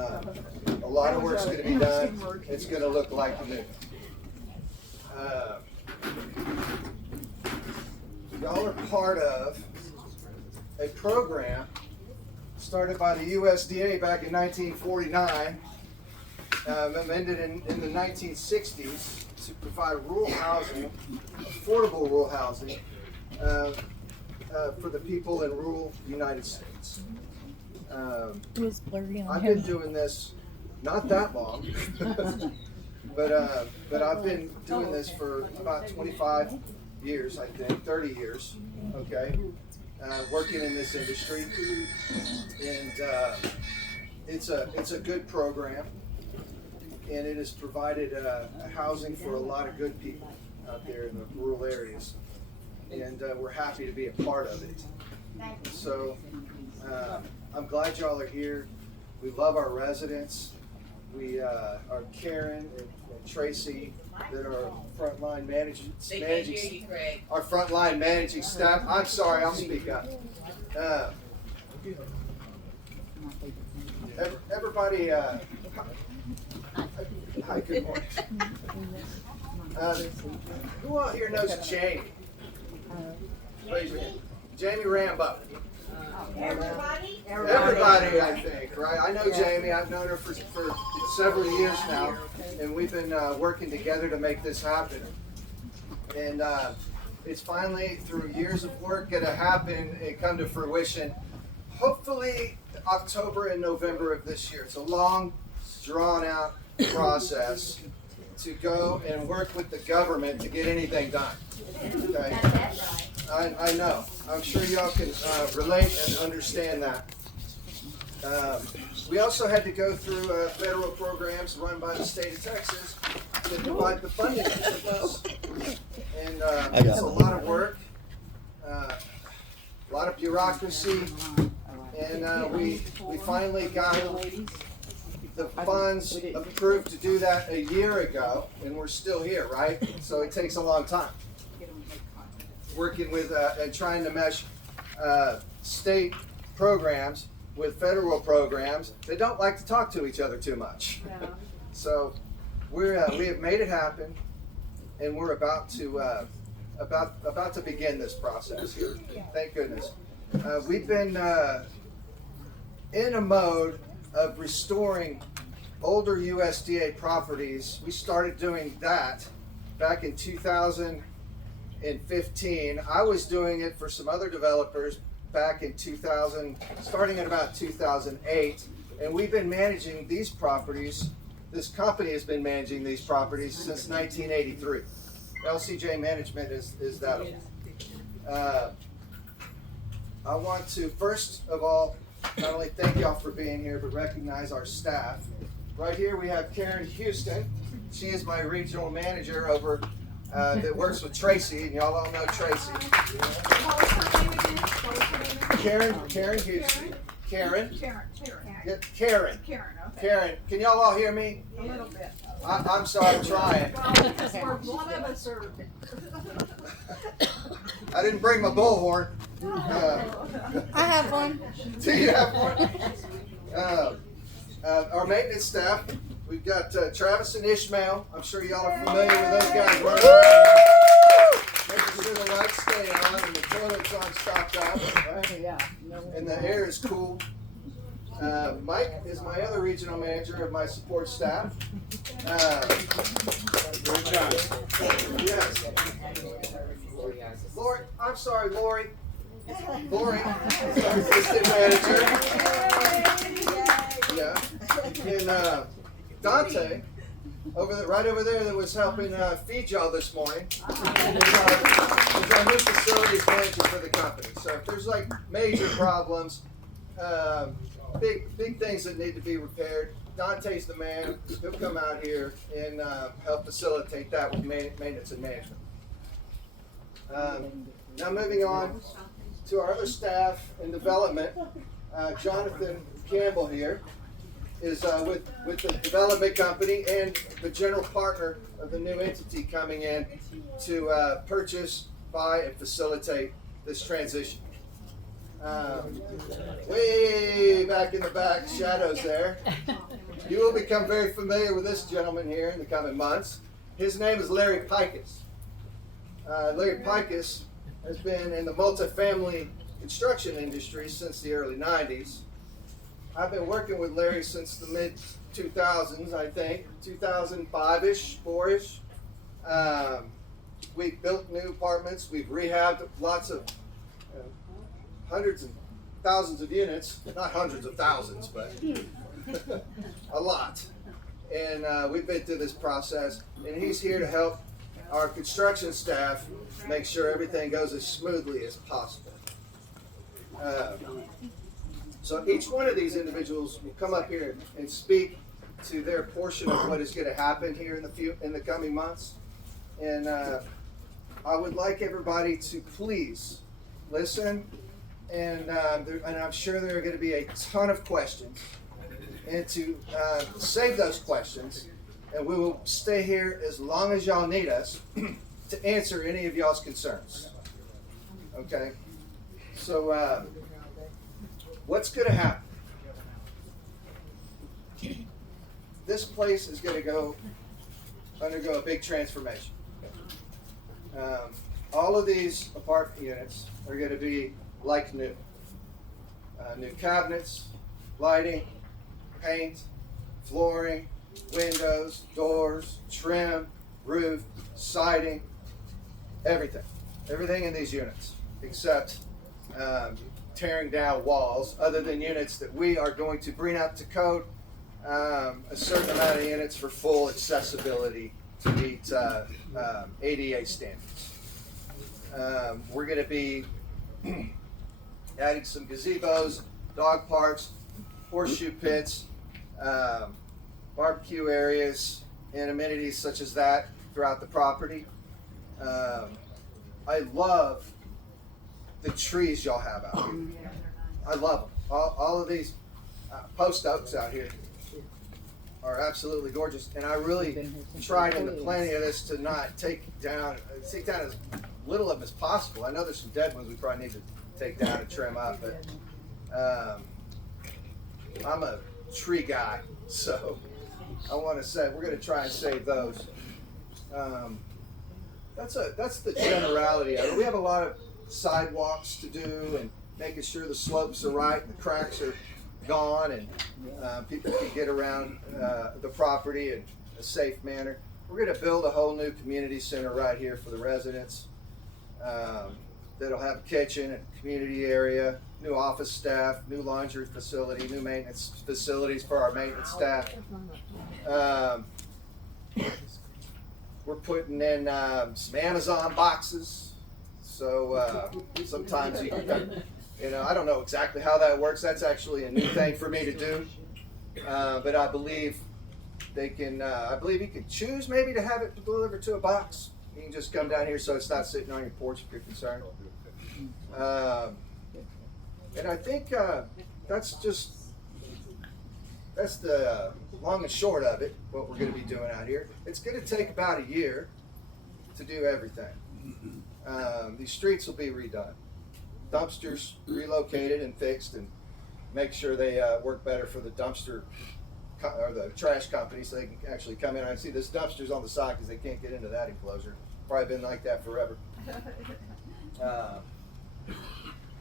A lot of work's going to be done. It's going to look like new. Y'all are part of a program started by the USDA back in 1949, amended in the 1960s to provide rural housing, affordable rural housing, for the people in rural United States. I've been doing this not that long, but I've been doing this for about 25 years, I think, 30 years, okay, working in this industry, and it's a good program, and it has provided housing for a lot of good people out there in the rural areas, and we're happy to be a part of it. So I'm glad y'all are here. We love our residents. We are Karen and Tracy that are frontline managing our frontline managing staff. I'm sorry, I'll speak up. Everybody, hi, good morning. Who out here knows Jamie? Raise your hand. Jamie Rambo. Everybody, I think, right? I know Jamie. I've known her for several years now, and we've been working together to make this happen. And it's finally, through years of work, going to happen and come to fruition. Hopefully, October and November of this year. It's a long, drawn-out process to go and work with the government to get anything done. Okay? I know. I'm sure y'all can relate and understand that. We also had to go through federal programs run by the state of Texas to provide the funding for this. And it's a lot of work, a lot of bureaucracy, and we finally got the funds approved to do that a year ago, and we're still here, right? So it takes a long time. Working with and trying to mesh state programs with federal programs that don't like to talk to each other too much. No. So we have made it happen, and we're about to begin this process here. Thank goodness. We've been in a mode of restoring older USDA properties. We started doing that back in 2015. I was doing it for some other developers back in 2000, starting at about 2008, and we've been managing these properties. This company has been managing these properties since 1983. LCJ Management is that old. I want to first of all not only thank y'all for being here, but recognize our staff. Right here we have Karen Houston. She is my regional manager over that works with Tracy, and y'all all know Tracy. Karen Houston. Karen. Karen. Karen. Can y'all all hear me? A little bit. I'm sorry, I'm trying. One of us are. I didn't bring my bullhorn. I have one. Do you have one? Our maintenance staff. We've got Travis and Ishmael. I'm sure y'all are familiar with those guys. Making sure the lights stay on and the toilet's on stopped up, right? And the air is cool. Mike is my other regional manager of my support staff. Great job. Yes. Lori, I'm sorry, Lori. Lori is our assistant manager. Yeah. And Dante, right over there, that was helping feed y'all this morning, is our new facilities manager for the company. So if there's like major problems, big things that need to be repaired, Dante's the man. He'll come out here and help facilitate that with maintenance and management. Now moving on to our other staff in development, Jonathan Campbell here is with the development company and the general partner of the new entity coming in to purchase, buy, and facilitate this transition. Way back in the back, shadows there. You will become very familiar with this gentleman here in the coming months. His name is Larry Pikus. Larry Pikus has been in the multifamily construction industry since the early 90s. I've been working with Larry since the mid 2000s, I think, 2005-ish, 4-ish. We've built new apartments. We've rehabbed lots of hundreds and thousands of units, not hundreds of thousands, but a lot. And we've been through this process, and he's here to help our construction staff make sure everything goes as smoothly as possible. So each one of these individuals will come up here and speak to their portion of what is going to happen here in the coming months. And I would like everybody to please listen, and I'm sure there are going to be a ton of questions, and to save those questions, and we will stay here as long as y'all need us to answer any of y'all's concerns. Okay? So what's going to happen? This place is going to undergo a big transformation. All of these apartment units are going to be like new. New cabinets, lighting, paint, flooring, windows, doors, trim, roof, siding, everything. Everything in these units, except tearing down walls, other than units that we are going to bring up to code, a certain amount of units for full accessibility to meet ADA standards. We're going to be adding some gazebos, dog parks, horseshoe pits, barbecue areas, and amenities such as that throughout the property. I love the trees y'all have out here. I love them. All of these post oaks out here are absolutely gorgeous, and I really tried in the planning of this to not take down as little of them as possible. I know there's some dead ones we probably need to take down and trim up, but I'm a tree guy, so I want to say we're going to try and save those. That's the generality of it. We have a lot of sidewalks to do and making sure the slopes are right and the cracks are gone, and people can get around the property in a safe manner. We're going to build a whole new community center right here for the residents. That'll have a kitchen and community area, new office staff, new laundry facility, new maintenance facilities for our maintenance staff. We're putting in some Amazon boxes, so sometimes you can, I don't know exactly how that works. That's actually a new thing for me to do, but I believe they can. I believe you can choose maybe to have it delivered to a box. You can just come down here so it's not sitting on your porch if you're concerned. And I think that's the long and short of it, what we're going to be doing out here. It's going to take about a year to do everything. These streets will be redone. Dumpsters relocated and fixed, and make sure they work better for the dumpster or the trash company, so they can actually come in. I see this dumpster's on the side because they can't get into that enclosure. Probably been like that forever.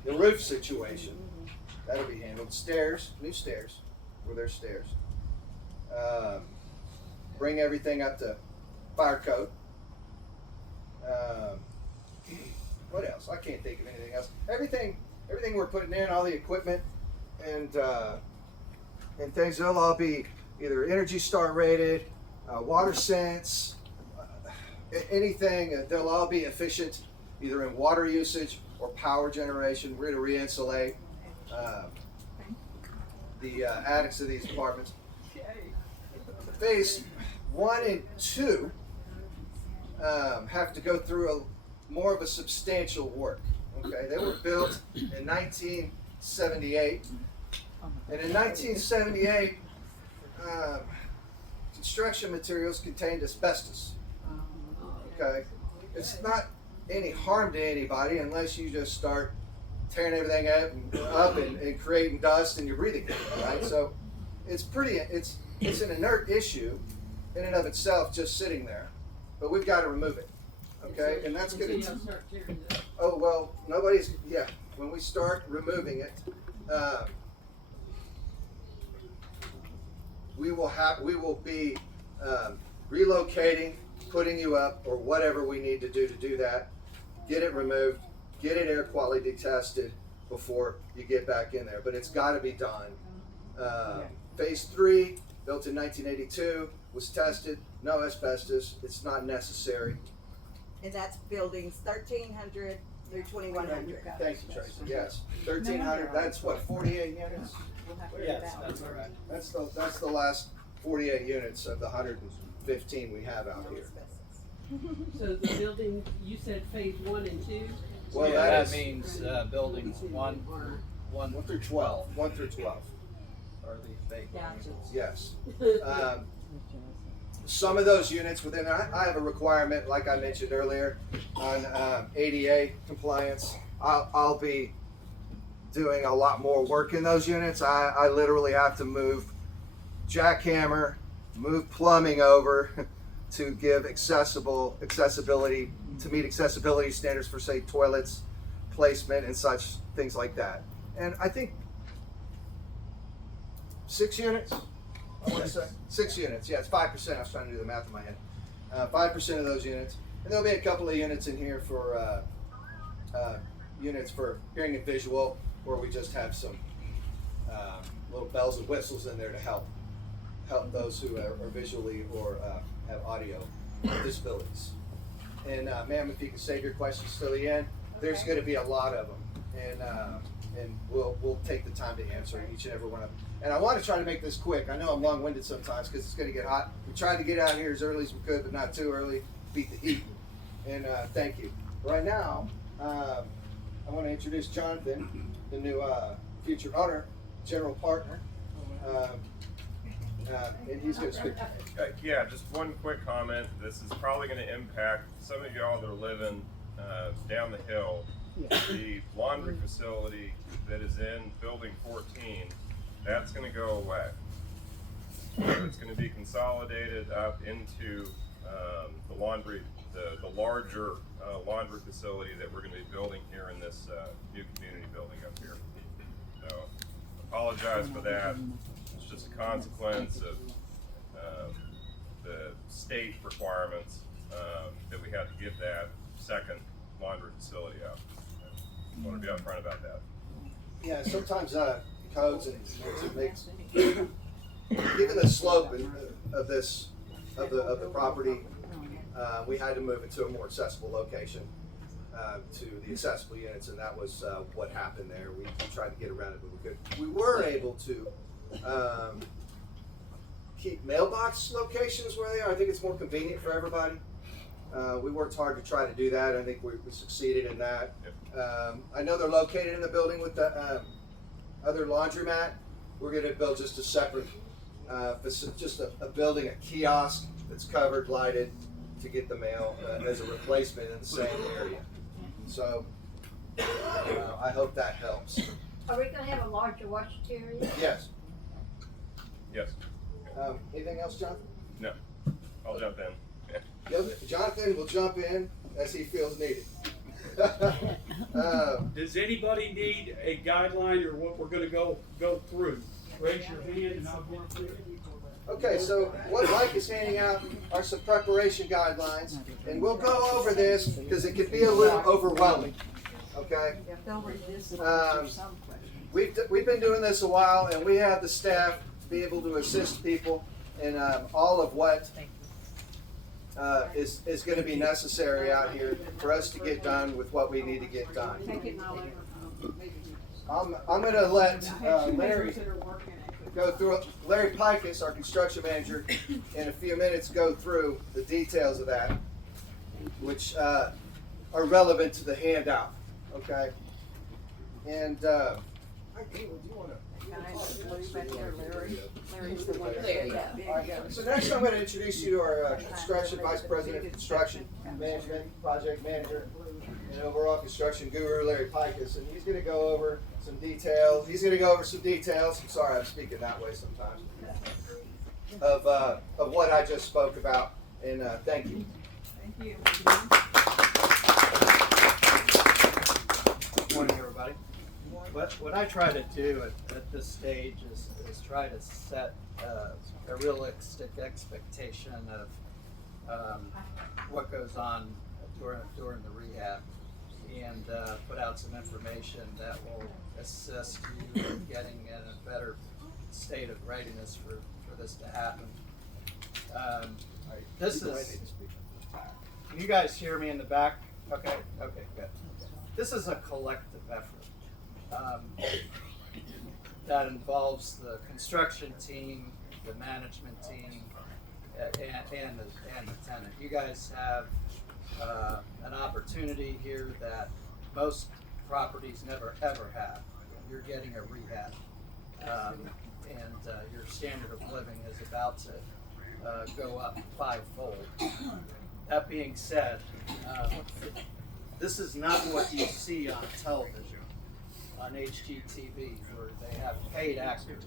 The roof situation, that'll be handled. Stairs, new stairs, where there's stairs. Bring everything up to fire code. What else? I can't think of anything else. Everything we're putting in, all the equipment and things, they'll all be either Energy Star rated, Water Sense, anything. They'll all be efficient, either in water usage or power generation. We're going to re-insulate the attics of these apartments. Phase 1 and 2 have to go through more of a substantial work. Okay, they were built in 1978, and in 1978, construction materials contained asbestos. Okay, it's not any harm to anybody unless you just start tearing everything up and creating dust and you're breathing it, right? So it's an inert issue in and of itself, just sitting there, but we've got to remove it. Okay, and that's going to. Oh well, nobody's. Yeah, when we start removing it, we will be relocating, putting you up, or whatever we need to do that. Get it removed, get it air quality tested before you get back in there. But it's got to be done. Phase 3, built in 1982, was tested. No asbestos. It's not necessary. And that's buildings 1,300 through 2,100. Thank you, Tracy. Yes, 1,300. That's what, 48 units. Yes, that's correct. That's the last 48 units of the 115 we have out here. So the building, you said phase 1 and 2? Well, Yeah, that means buildings 1 through 12. 1 through 12. are the vacant units. Yes. Some of those units within, I have a requirement, like I mentioned earlier, on ADA compliance. I'll be doing a lot more work in those units. I literally have to move jackhammer, move plumbing over to give accessibility, to meet accessibility standards for, say, toilets, placement, and such things like that. And I think 6 units. I want to say 6 units. Yeah, it's 5%. I was trying to do the math in my head. 5% of those units, and there'll be a couple of units in here for units for hearing and visual, where we just have some little bells and whistles in there to help those who are visually or have audio disabilities. And ma'am, if you can save your questions till the end, there's going to be a lot of them, and we'll take the time to answer each and every one of them. And I want to try to make this quick. I know I'm long-winded sometimes because it's going to get hot. We tried to get out here as early as we could, but not too early. Beat the heat. And thank you. Right now, I want to introduce Jonathan, the new future owner, general partner, and he's going to speak. Yeah, just one quick comment. This is probably going to impact some of y'all that are living down the hill. The laundry facility that is in building 14, that's going to go away. So it's going to be consolidated up into the larger laundry facility that we're going to be building here in this new community building up here. So apologize for that. It's just a consequence of the state requirements that we had to get that second laundry facility up. I want to be upfront about that. Yeah, sometimes codes and it makes, given the slope of the property, we had to move it to a more accessible location to the accessible units, and that was what happened there. We tried to get around it, but we couldn't. We were able to keep mailbox locations where they are. I think it's more convenient for everybody. We worked hard to try to do that. I think we succeeded in that. I know they're located in the building with the other laundromat. We're going to build just a separate, just a building, a kiosk that's covered, lighted, to get the mail as a replacement in the same area. So I hope that helps. Are we gonna have a larger washing area? Yes. Yes. Anything else, Jonathan? No. I'll jump in. Jonathan will jump in as he feels needed. Does anybody need a guideline or what we're gonna go through? Raise your hand and I'll go through it. Okay, so what Mike is handing out are some preparation guidelines, and we'll go over this because it can be a little overwhelming. Okay? We've been doing this a while, and we have the staff to be able to assist people in all of what is going to be necessary out here for us to get done with what we need to get done. I'm going to let Larry go through. Larry Pikus, our construction manager, in a few minutes go through the details of that, which are relevant to the handout. Okay, and do you want to? So next I'm going to introduce you to our construction vice president of construction management, project manager, and overall construction guru, Larry Pikus, and he's going to go over some details. I'm sorry, I'm speaking that way sometimes. of what I just spoke about. And thank you. Thank you. Morning, everybody. What I try to do at this stage is try to set a realistic expectation of what goes on during the rehab, and put out some information that will assist you in getting in a better state of readiness for this to happen. This is. Can you guys hear me in the back? Okay, good. This is a collective effort that involves the construction team, the management team, and the tenant. You guys have an opportunity here that most properties never ever have. You're getting a rehab, and your standard of living is about to go up fivefold. That being said, this is not what you see on television, on HGTV, where they have paid actors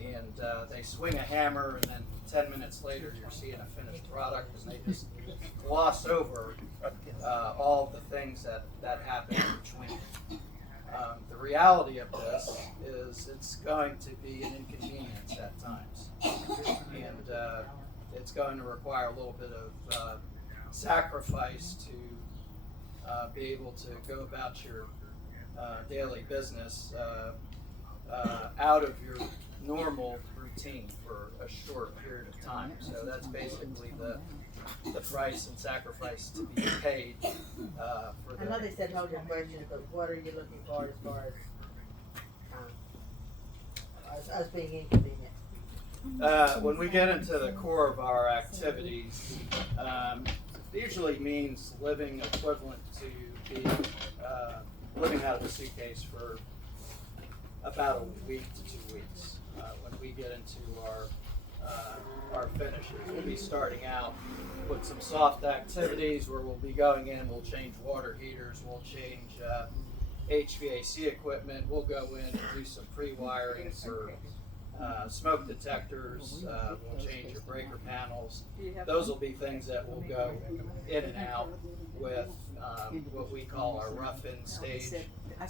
and they swing a hammer, and then 10 minutes later you're seeing a finished product, and they just gloss over all the things that happen in between. The reality of this is it's going to be an inconvenience at times, and it's going to require a little bit of sacrifice to be able to go about your daily business out of your normal routine for a short period of time. So that's basically the price and sacrifice to be paid for I know the. they said hold your questions, but what are you looking for as far as us being inconvenient? When we get into the core of our activities, it usually means living equivalent to be living out of a suitcase for about a week to 2 weeks. When we get into our finishes, we'll be starting out with some soft activities where we'll be going in, we'll change water heaters, we'll change HVAC equipment, we'll go in and do some pre-wiring for smoke detectors, we'll change your breaker panels. Those will be things that will go in and out with what we call our rough-in stage.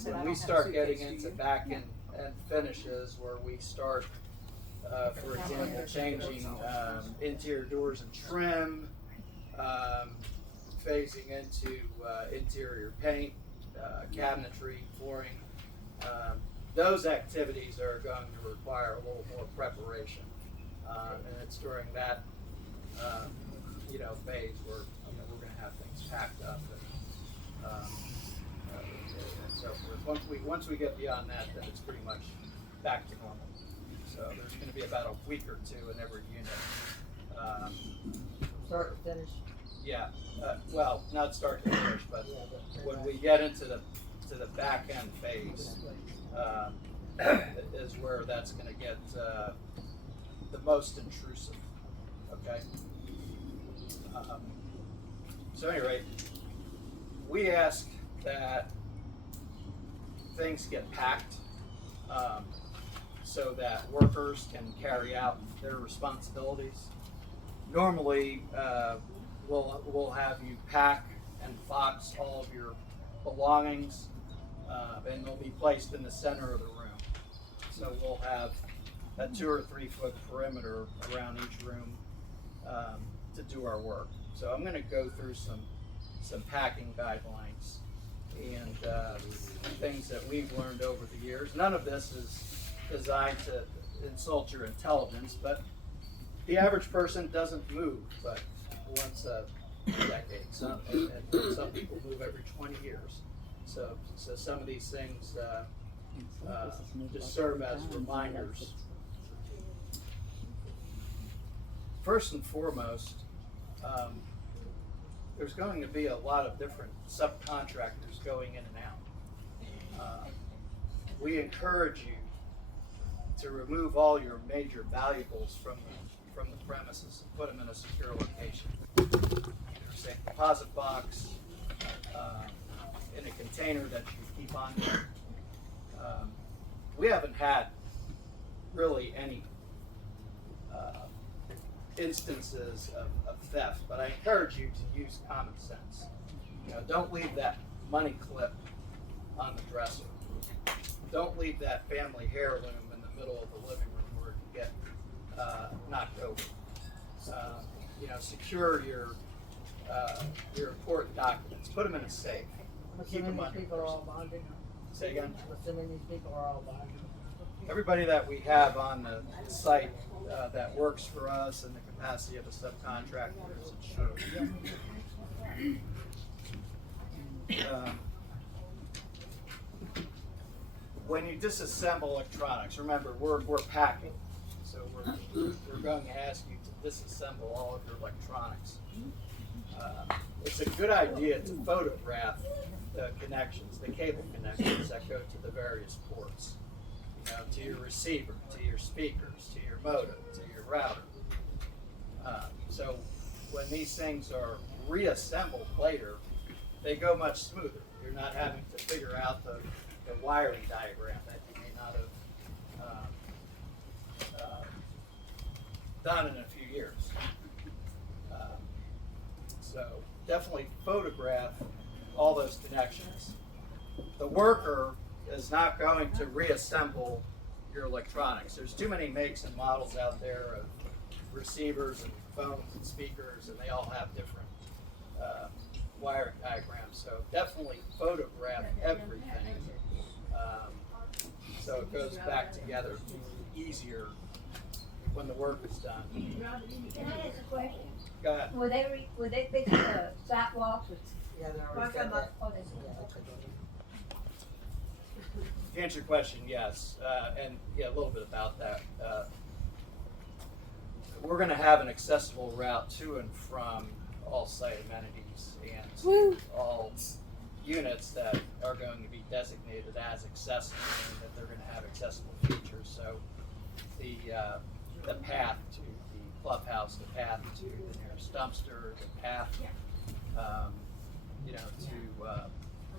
When we start getting into back-end and finishes, where we start, for example, changing interior doors and trim, phasing into interior paint, cabinetry, flooring, those activities are going to require a little more preparation, and it's during that phase where we're going to have things packed up and so forth. Once we get beyond that, then it's pretty much back to normal. So there's going to be about a week or two in every unit. Start to finish? Yeah, well, not start to finish, but when we get into the back end phase, is where that's going to get the most intrusive. Okay. So anyway, we ask that things get packed so that workers can carry out their responsibilities. Normally, we'll have you pack and box all of your belongings, and they'll be placed in the center of the room. So we'll have a 2 or 3 foot perimeter around each room to do our work. So I'm going to go through some packing guidelines and things that we've learned over the years. None of this is designed to insult your intelligence, but the average person doesn't move but once a decade. Some people move every 20 years. So some of these things just serve as reminders. First and foremost, there's going to be a lot of different subcontractors going in and out. We encourage you to remove all your major valuables from the premises and put them in a secure location. Either a safe deposit box, in a container that you keep on there. We haven't had really any instances of theft, but I encourage you to use common sense. You know, don't leave that money clip on the dresser. Don't leave that family heirloom in the middle of the living room where it can get knocked over. You know, secure your important documents. Put them in a safe. Keep Assuming them these on people are your all person. bonded. Say again? Assuming these people are all bonded. Everybody that we have on the site that works for us in the capacity of a subcontractor is insured. When you disassemble electronics, remember we're packing, so we're going to ask you to disassemble all of your electronics. It's a good idea to photograph the connections, the cable connections that go to the various ports. You know, to your receiver, to your speakers, to your modem, to your router. So when these things are reassembled later, they go much smoother. You're not having to figure out the wiring diagram that you may not have done in a few years. So definitely photograph all those connections. The worker is not going to reassemble your electronics. There's too many makes and models out there of receivers and phones and speakers, and they all have different wiring diagrams. So definitely photograph everything so it goes back together easier when the work is done. Can I ask a question? Go ahead. Will they fix the sidewalks with? Yeah, they already What said about, that. oh, that's. Yeah, that's a good one. To answer your question, yes, and yeah, a little bit about that. We're going to have an accessible route to and from all site amenities and to all units that are going to be designated as accessible, and that they're going to have accessible features. So the path to the clubhouse, the path to the nearest dumpster, the path, you know, to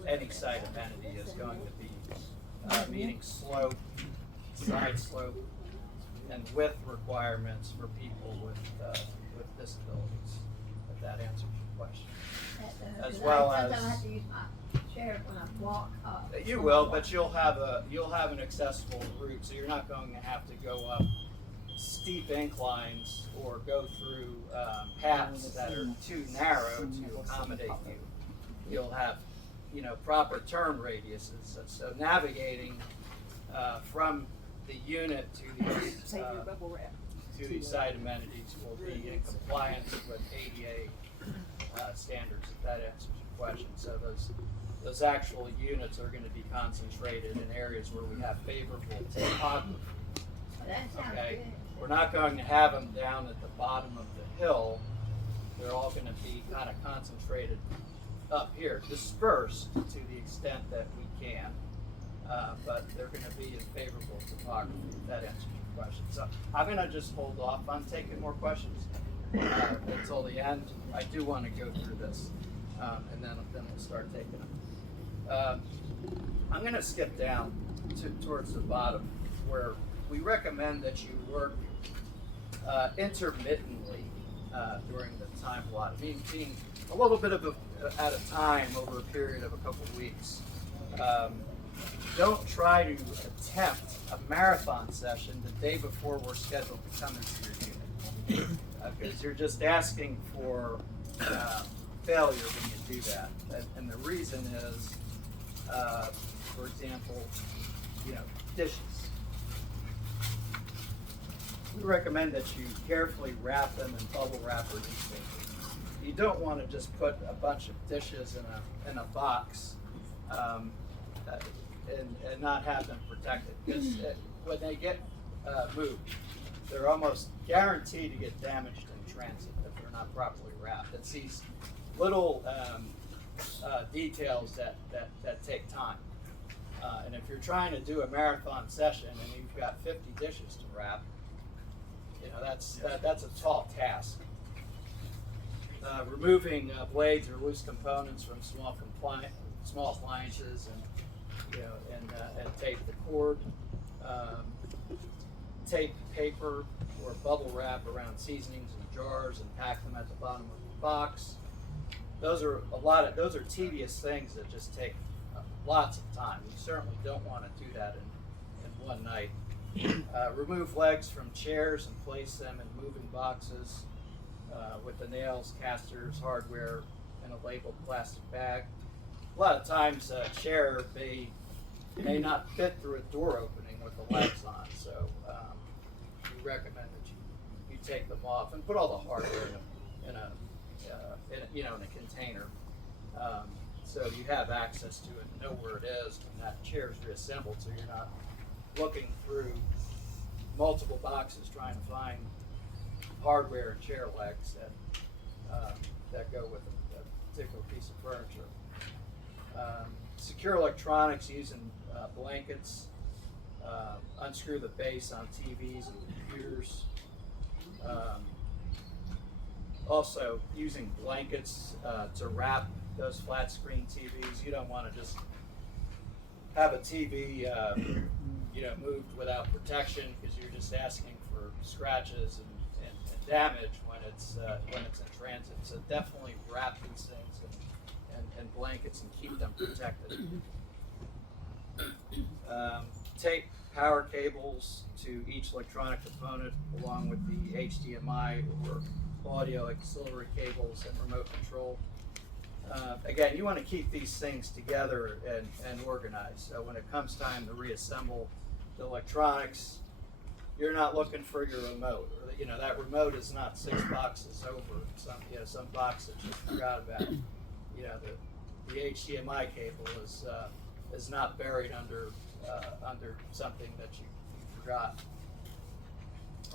any site amenity is going to be meeting slope, side slope, and width requirements for people with disabilities. If that answers your question. As well as- Sometimes I have to use my chair when I walk up. You will, but you'll have an accessible route, so you're not going to have to go up steep inclines or go through paths that are too narrow to accommodate you. You'll have, you know, proper turn radiuses. So navigating from the unit to these site amenities will be in compliance with ADA standards. If that answers your question. So those actual units are going to be concentrated in areas where we have favorable topography. That sounds Okay, good. we're not going to have them down at the bottom of the hill. They're all going to be kind of concentrated up here, dispersed to the extent that we can, but they're going to be in favorable topography. If that answers your question. So I'm going to just hold off on taking more questions until the end. I do want to go through this, and then we'll start taking them. I'm going to skip down towards the bottom where we recommend that you work intermittently during the time allotted, meaning a little bit of at a time over a period of a couple of weeks. Don't try to attempt a marathon session the day before we're scheduled to come into your unit, because you're just asking for failure when you do that. And the reason is, for example, you know, dishes. We recommend that you carefully wrap them in bubble wrap or newspaper. You don't want to just put a bunch of dishes in a box and not have them protected, because when they get moved, they're almost guaranteed to get damaged in transit if they're not properly wrapped. It's these little details that take time. And if you're trying to do a marathon session and you've got 50 dishes to wrap, you know, that's a tall task. Removing blades or loose components from small appliances, and you know, and tape the cord. Tape paper or bubble wrap around seasonings in jars and pack them at the bottom of the box. Those are tedious things that just take lots of time. You certainly don't want to do that in one night. Remove legs from chairs and place them in moving boxes with the nails, casters, hardware in a labeled plastic bag. A lot of times a chair may not fit through a door opening with the legs on, so we recommend that you take them off and put all the hardware in a container, so you have access to it and know where it is when that chair is reassembled, so you're not looking through multiple boxes trying to find hardware and chair legs that go with a particular piece of furniture. Secure electronics using blankets. Unscrew the base on TVs and computers. Also, using blankets to wrap those flat screen TVs. You don't want to just have a TV moved without protection, because you're just asking for scratches and damage when it's in transit. So definitely wrap these things in blankets and keep them protected. Tape power cables to each electronic component along with the HDMI or audio auxiliary cables and remote control. Again, you want to keep these things together and organized. So when it comes time to reassemble the electronics, you're not looking for your remote. That remote is not 6 boxes over some box that you forgot about. The HDMI cable is not buried under something that you forgot.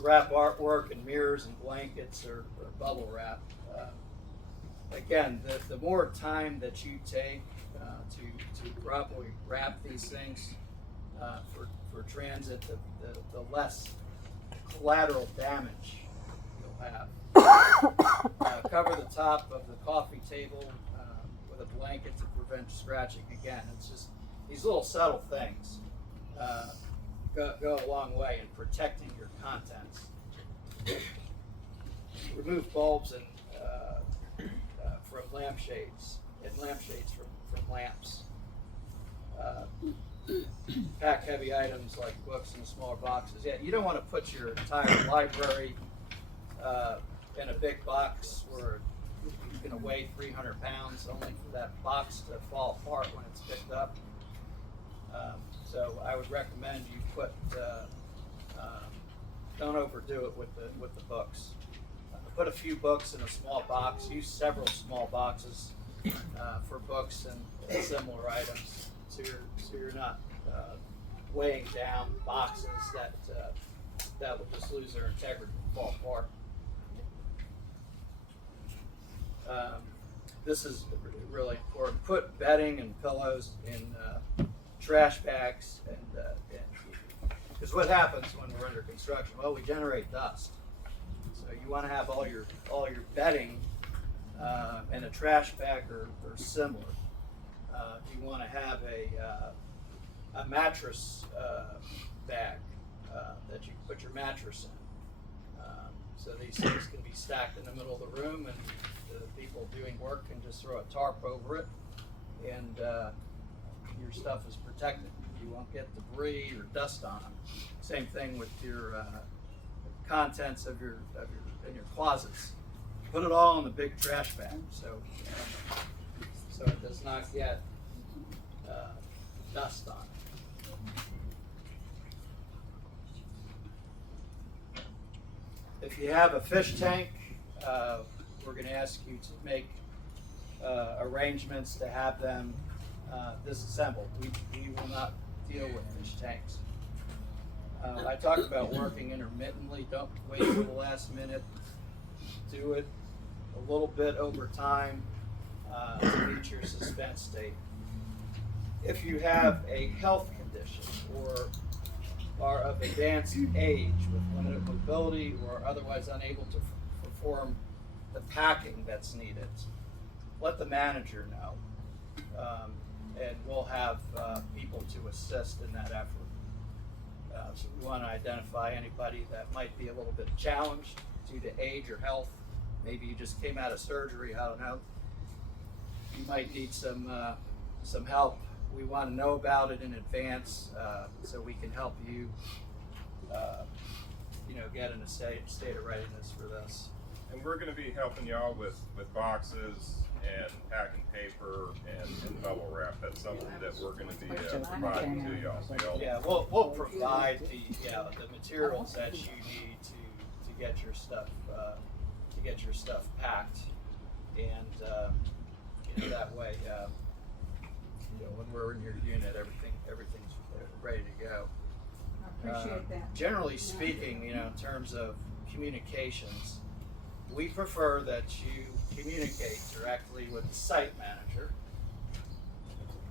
Wrap artwork in mirrors and blankets or bubble wrap. Again, the more time that you take to properly wrap these things for transit, the less collateral damage you'll have. Cover the top of the coffee table with a blanket to prevent scratching. Again, it's just these little subtle things go a long way in protecting your contents. Remove bulbs and from lampshades from lamps. Pack heavy items like books in smaller boxes. Yeah, you don't want to put your entire library in a big box where it's going to weigh 300 pounds, only for that box to fall apart when it's picked up. So I would recommend you don't overdo it with the books. Put a few books in a small box. Use several small boxes for books and similar items, so you're not weighing down boxes that will just lose their integrity and fall apart. This is really important. Put bedding and pillows in trash bags, and because what happens when we're under construction? Well, we generate dust. So you want to have all your bedding in a trash bag or similar. You want to have a mattress bag that you put your mattress in. So these things can be stacked in the middle of the room, and the people doing work can just throw a tarp over it, and your stuff is protected. You won't get debris or dust on them. Same thing with your contents in your closets. Put it all in the big trash bag, so it does not get dust on it. If you have a fish tank, we're going to ask you to make arrangements to have them disassembled. We will not deal with fish tanks. I talked about working intermittently. Don't wait till the last minute. Do it a little bit over time to reach your suspense state. If you have a health condition or are of advanced age with limited mobility or otherwise unable to perform the packing that's needed, let the manager know, and we'll have people to assist in that effort. So we want to identify anybody that might be a little bit challenged due to age or health. Maybe you just came out of surgery, I don't know. You might need some help. We want to know about it in advance so we can help you, get in a state of readiness for this. And we're going to be helping y'all with boxes and packing paper and bubble wrap. That's something that we're going to be providing to y'all. So y'all. Yeah, we'll provide the materials that you need to get your stuff packed, and that way, when we're in your unit, everything's ready to go. I appreciate that. Generally speaking, in terms of communications, we prefer that you communicate directly with the site manager,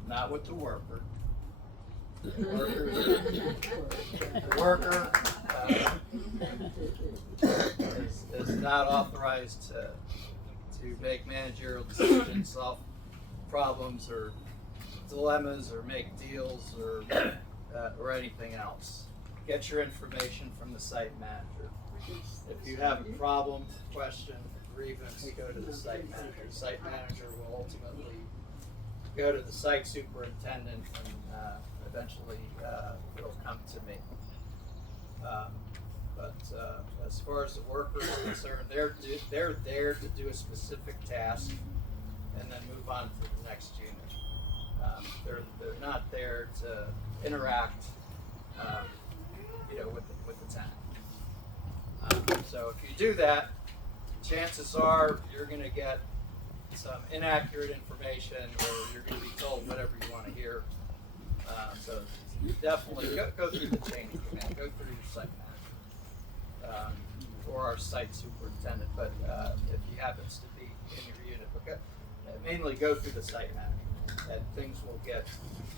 not with the worker. The worker is not authorized to make managerial decisions, solve problems or dilemmas, or make deals or anything else. Get your information from the site manager. If you have a problem, question, grievance, go to the site manager. The site manager will ultimately go to the site superintendent, and eventually it'll come to me. But as far as the worker is concerned, they're there to do a specific task and then move on to the next unit. They're not there to interact, with the tenant. So if you do that, chances are you're going to get some inaccurate information, or you're going to be told whatever you want to hear. So definitely go through the chain of command. Go through your site manager or our site superintendent. But if he happens to be in your unit, mainly go through the site manager, and things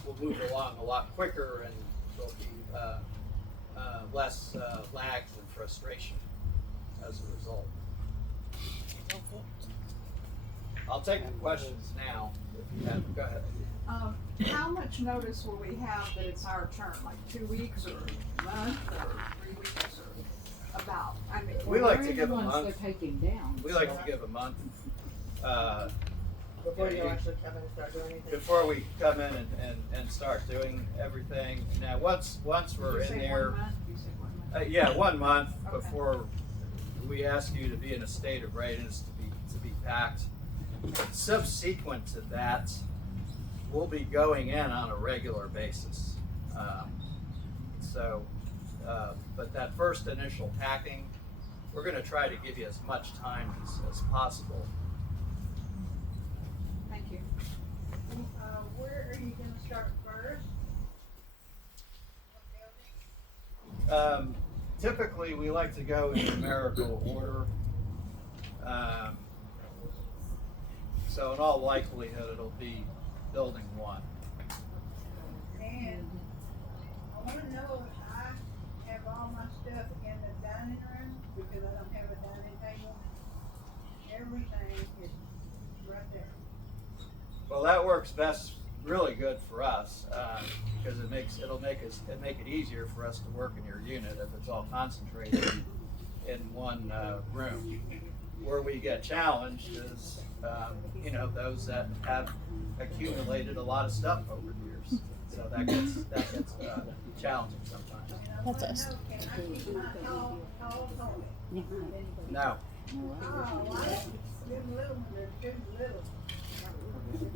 will move along a lot quicker, and there'll be less lag and frustration as a result. I'll take the questions now. If you have, go ahead. How much notice will we have that it's our turn? Like 2 weeks or a month or 3 weeks or about? I mean, We like to give a month. They're taking down. We like to give a month. Before you actually come in and start doing anything. Before we come in and start doing everything. Now, once we're in there, 1 month? You said 1 month? yeah, 1 month Okay. before we ask you to be in a state of readiness to be packed. Subsequent to that, we'll be going in on a regular basis. But that first initial packing, we're going to try to give you as much time as possible. Thank you. Where are you gonna start first? Typically, we like to go in numerical order. So in all likelihood, it'll be building 1. And I wanna know if I have all my stuff in the dining room, because I don't have a dining table. Everything is right there. Well, that works best, really good for us, because it'll make it easier for us to work in your unit if it's all concentrated in one room. Where we get challenged is, those that have accumulated a lot of stuff over the years. So that gets challenging sometimes. That's us. Can I keep my tall toilet? No. Oh, why? Them little ones are too little.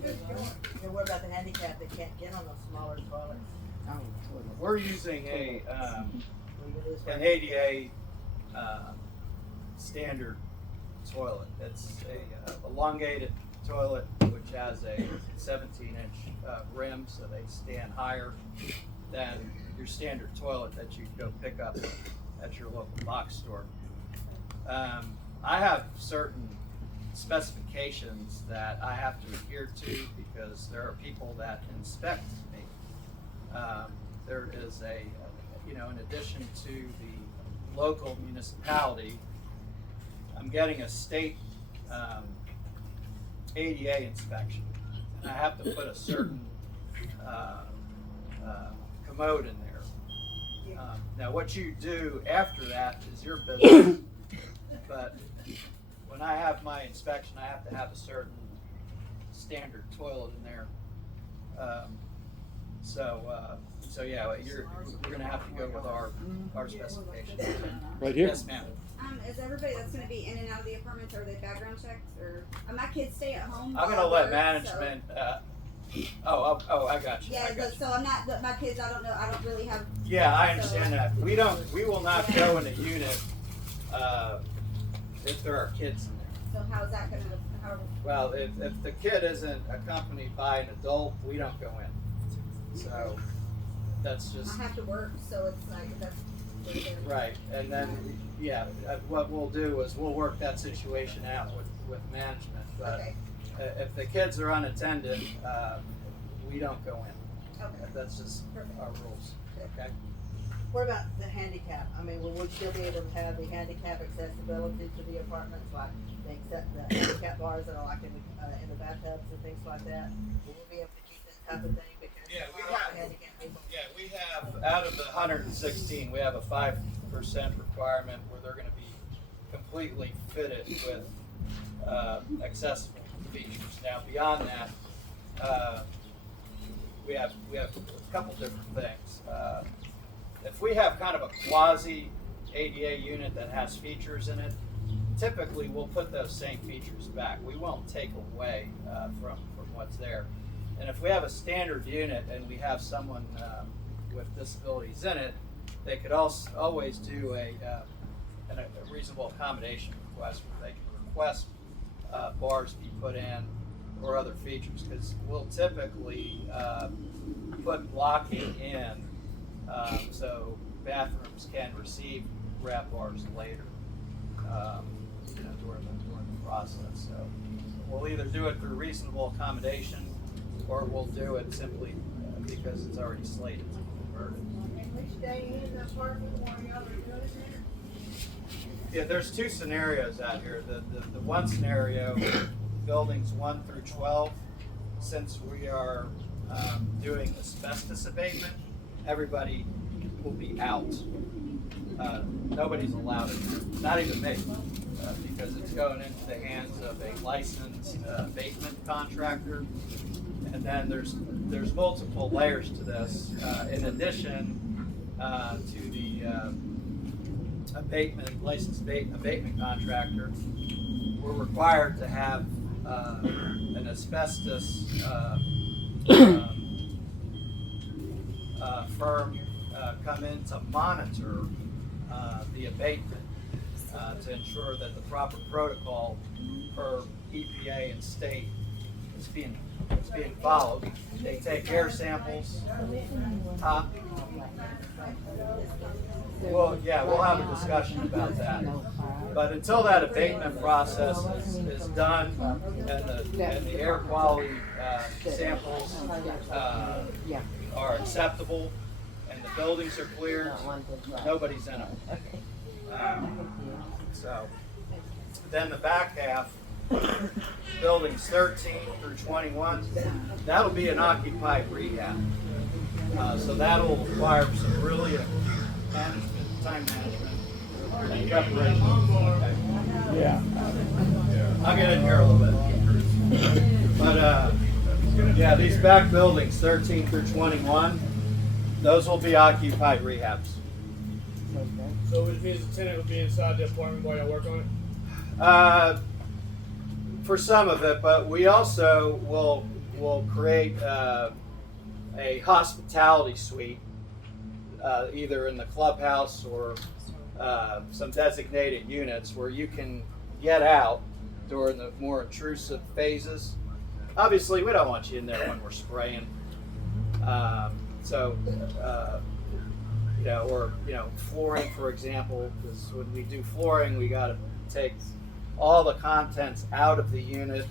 They're too short. And what about the handicap that can't get on those smaller toilets? We're using an Leave it as well. ADA standard toilet. It's a elongated toilet which has a 17-inch rim, so they stand higher than your standard toilet that you go pick up at your local box store. I have certain specifications that I have to adhere to because there are people that inspect me. There is in addition to the local municipality, I'm getting a state ADA inspection. And I have to put a certain commode in there. Now, what you do after that is your business. But when I have my inspection, I have to have a certain standard toilet in there. So yeah, we're gonna have to go with our specifications. Right here. Yes, ma'am. Is everybody that's gonna be in and out of the apartments, are they background checked, or, my kids stay at home? I'm while gonna I let work, management, I got you. Yeah, I got you. so I'm not, my kids, I don't really have, Yeah, I understand that. We will not go in a unit, if there are kids in there. so how's that gonna, how, Well, if the kid isn't accompanied by an adult, we don't go in. So, that's just, I have to work, so it's like, that's. right. And then, yeah, what we'll do is we'll work that situation out with management. But Okay, if the kids are unattended, we don't go in. okay. That's just our rules, okay? What about the handicap? I mean, will we still be able to have the handicap accessibility to the apartments, like they accept the handicap bars that are like in the bathtubs and things like that? Will we be able to keep this type of thing? Because Yeah, we a lot of have- handicap people. Yeah, we have, out of the 116, we have a 5% requirement where they're gonna be completely fitted with accessible features. Now, beyond that, we have a couple different things. If we have kind of a quasi ADA unit that has features in it, typically we'll put those same features back. We won't take away from what's there. And if we have a standard unit and we have someone with disabilities in it, they could also always do a reasonable accommodation request where they can request bars be put in or other features, because we'll typically put blocking in so bathrooms can receive grab bars later during the process. So we'll either do it through reasonable accommodation or we'll do it simply because it's already slated to be converted. And we stay in the apartment while y'all are doing it? Yeah, there's two scenarios out here. The one scenario, buildings 1 through 12, since we are doing asbestos abatement, everybody will be out. Nobody's allowed in, not even me, because it's going into the hands of a licensed abatement contractor. And then there's multiple layers to this. In addition to the licensed abatement contractor, we're required to have an asbestos firm come in to monitor the abatement to ensure that the proper protocol per EPA and state is being followed. They take air samples. Well, yeah, we'll have a discussion about that. But until that abatement process is done and the air quality samples are acceptable and the buildings are cleared, nobody's in them. So then the back half, buildings 13 through 21, that'll be an occupied rehab. So that'll require some really acute management, time management, and preparation. Okay. Yeah. I'll get in here a little bit. But yeah, these back buildings 13 through 21, those will be occupied rehabs. So which means the tenant will be inside the apartment while y'all work on it? For some of it, but we also will create a hospitality suite, either in the clubhouse or some designated units where you can get out during the more intrusive phases. Obviously, we don't want you in there when we're spraying. Flooring, for example, because when we do flooring, we got to take all the contents out of the unit,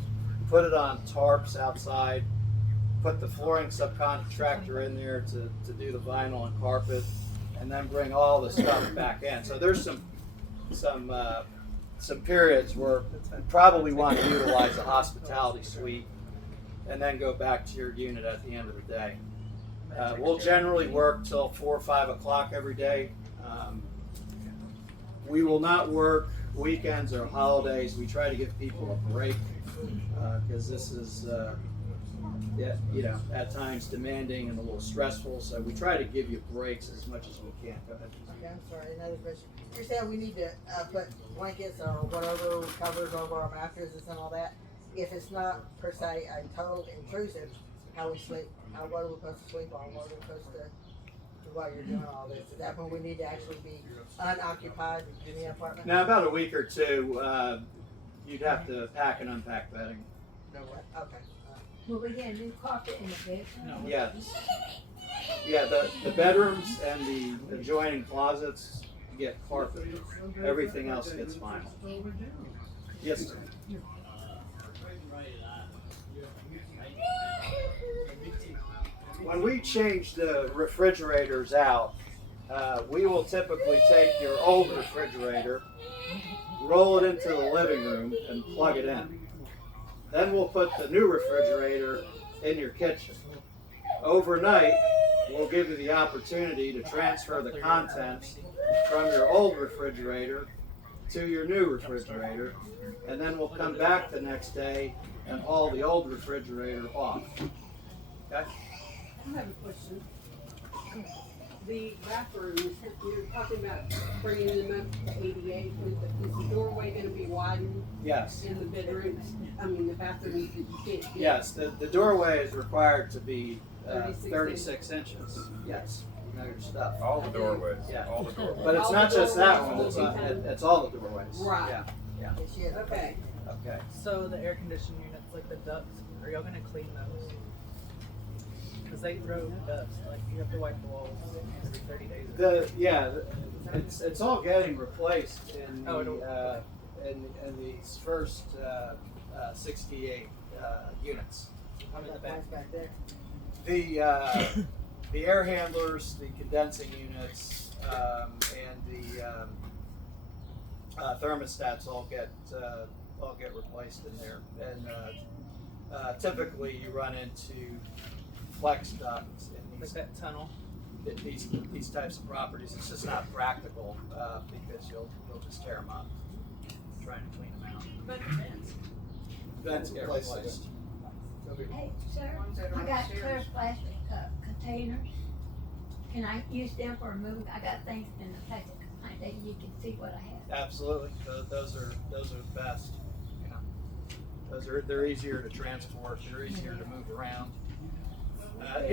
put it on tarps outside, put the flooring subcontractor in there to do the vinyl and carpet, and then bring all the stuff back in. So there's some periods where you probably want to utilize a hospitality suite and then go back to your unit at the end of the day. We'll generally work till 4 or 5 o'clock every day. We will not work weekends or holidays. We try to give people a break because this is, at times demanding and a little stressful. So we try to give you breaks as much as we can. Go ahead. Okay, I'm sorry, another question. You're saying we need to put blankets or whatever covers over our mattresses and all that. If it's not per se a total intrusive, how we sleep, what are we supposed to sleep on? What are we supposed to do while you're doing all this? Is that when we need to actually be unoccupied in the apartment? Now, about a week or two, you'd have to pack and unpack bedding. No what? Okay. Will we get a new carpet in the bedroom? Yes. Yeah, the bedrooms and the adjoining closets get carpet. Everything else gets vinyl. Yes, sir. When we change the refrigerators out, we will typically take your old refrigerator, roll it into the living room, and plug it in. Then we'll put the new refrigerator in your kitchen. Overnight, we'll give you the opportunity to transfer the contents from your old refrigerator to your new refrigerator, and then we'll come back the next day and haul the old refrigerator off. Okay? I have a question. The bathrooms, you're talking about bringing them up to 88. Is the doorway going to be widened Yes. in the bedrooms? I mean, the bathrooms that you can't get? Yes, the doorway is required to be 36 36 inches. Yes, you know your stuff. All the doorways. Yeah. All the doorways. But it's All not the just that doorways one, will be it's all the doorways. Right. Yeah, Yes, yes. Okay. okay. So the air conditioning units, like the ducts, are y'all gonna clean those? Cause they throw dust, like you have to wipe the walls every 30 days. It's all getting replaced in Oh, in these first 68 units. How about that back there? The air handlers, the condensing units, and the thermostats all get replaced in there. And typically, you run into flex ducts in Like these that tunnel. these types of properties. It's just not practical because you'll just tear them up trying to clean them out. Vents get replaced. Hey, sir, I got clear plastic containers. Can I use them for moving? I got things in the plastic container that you can see what I have. Absolutely, those are the best. You know, they're easier to transport. They're easier to move around.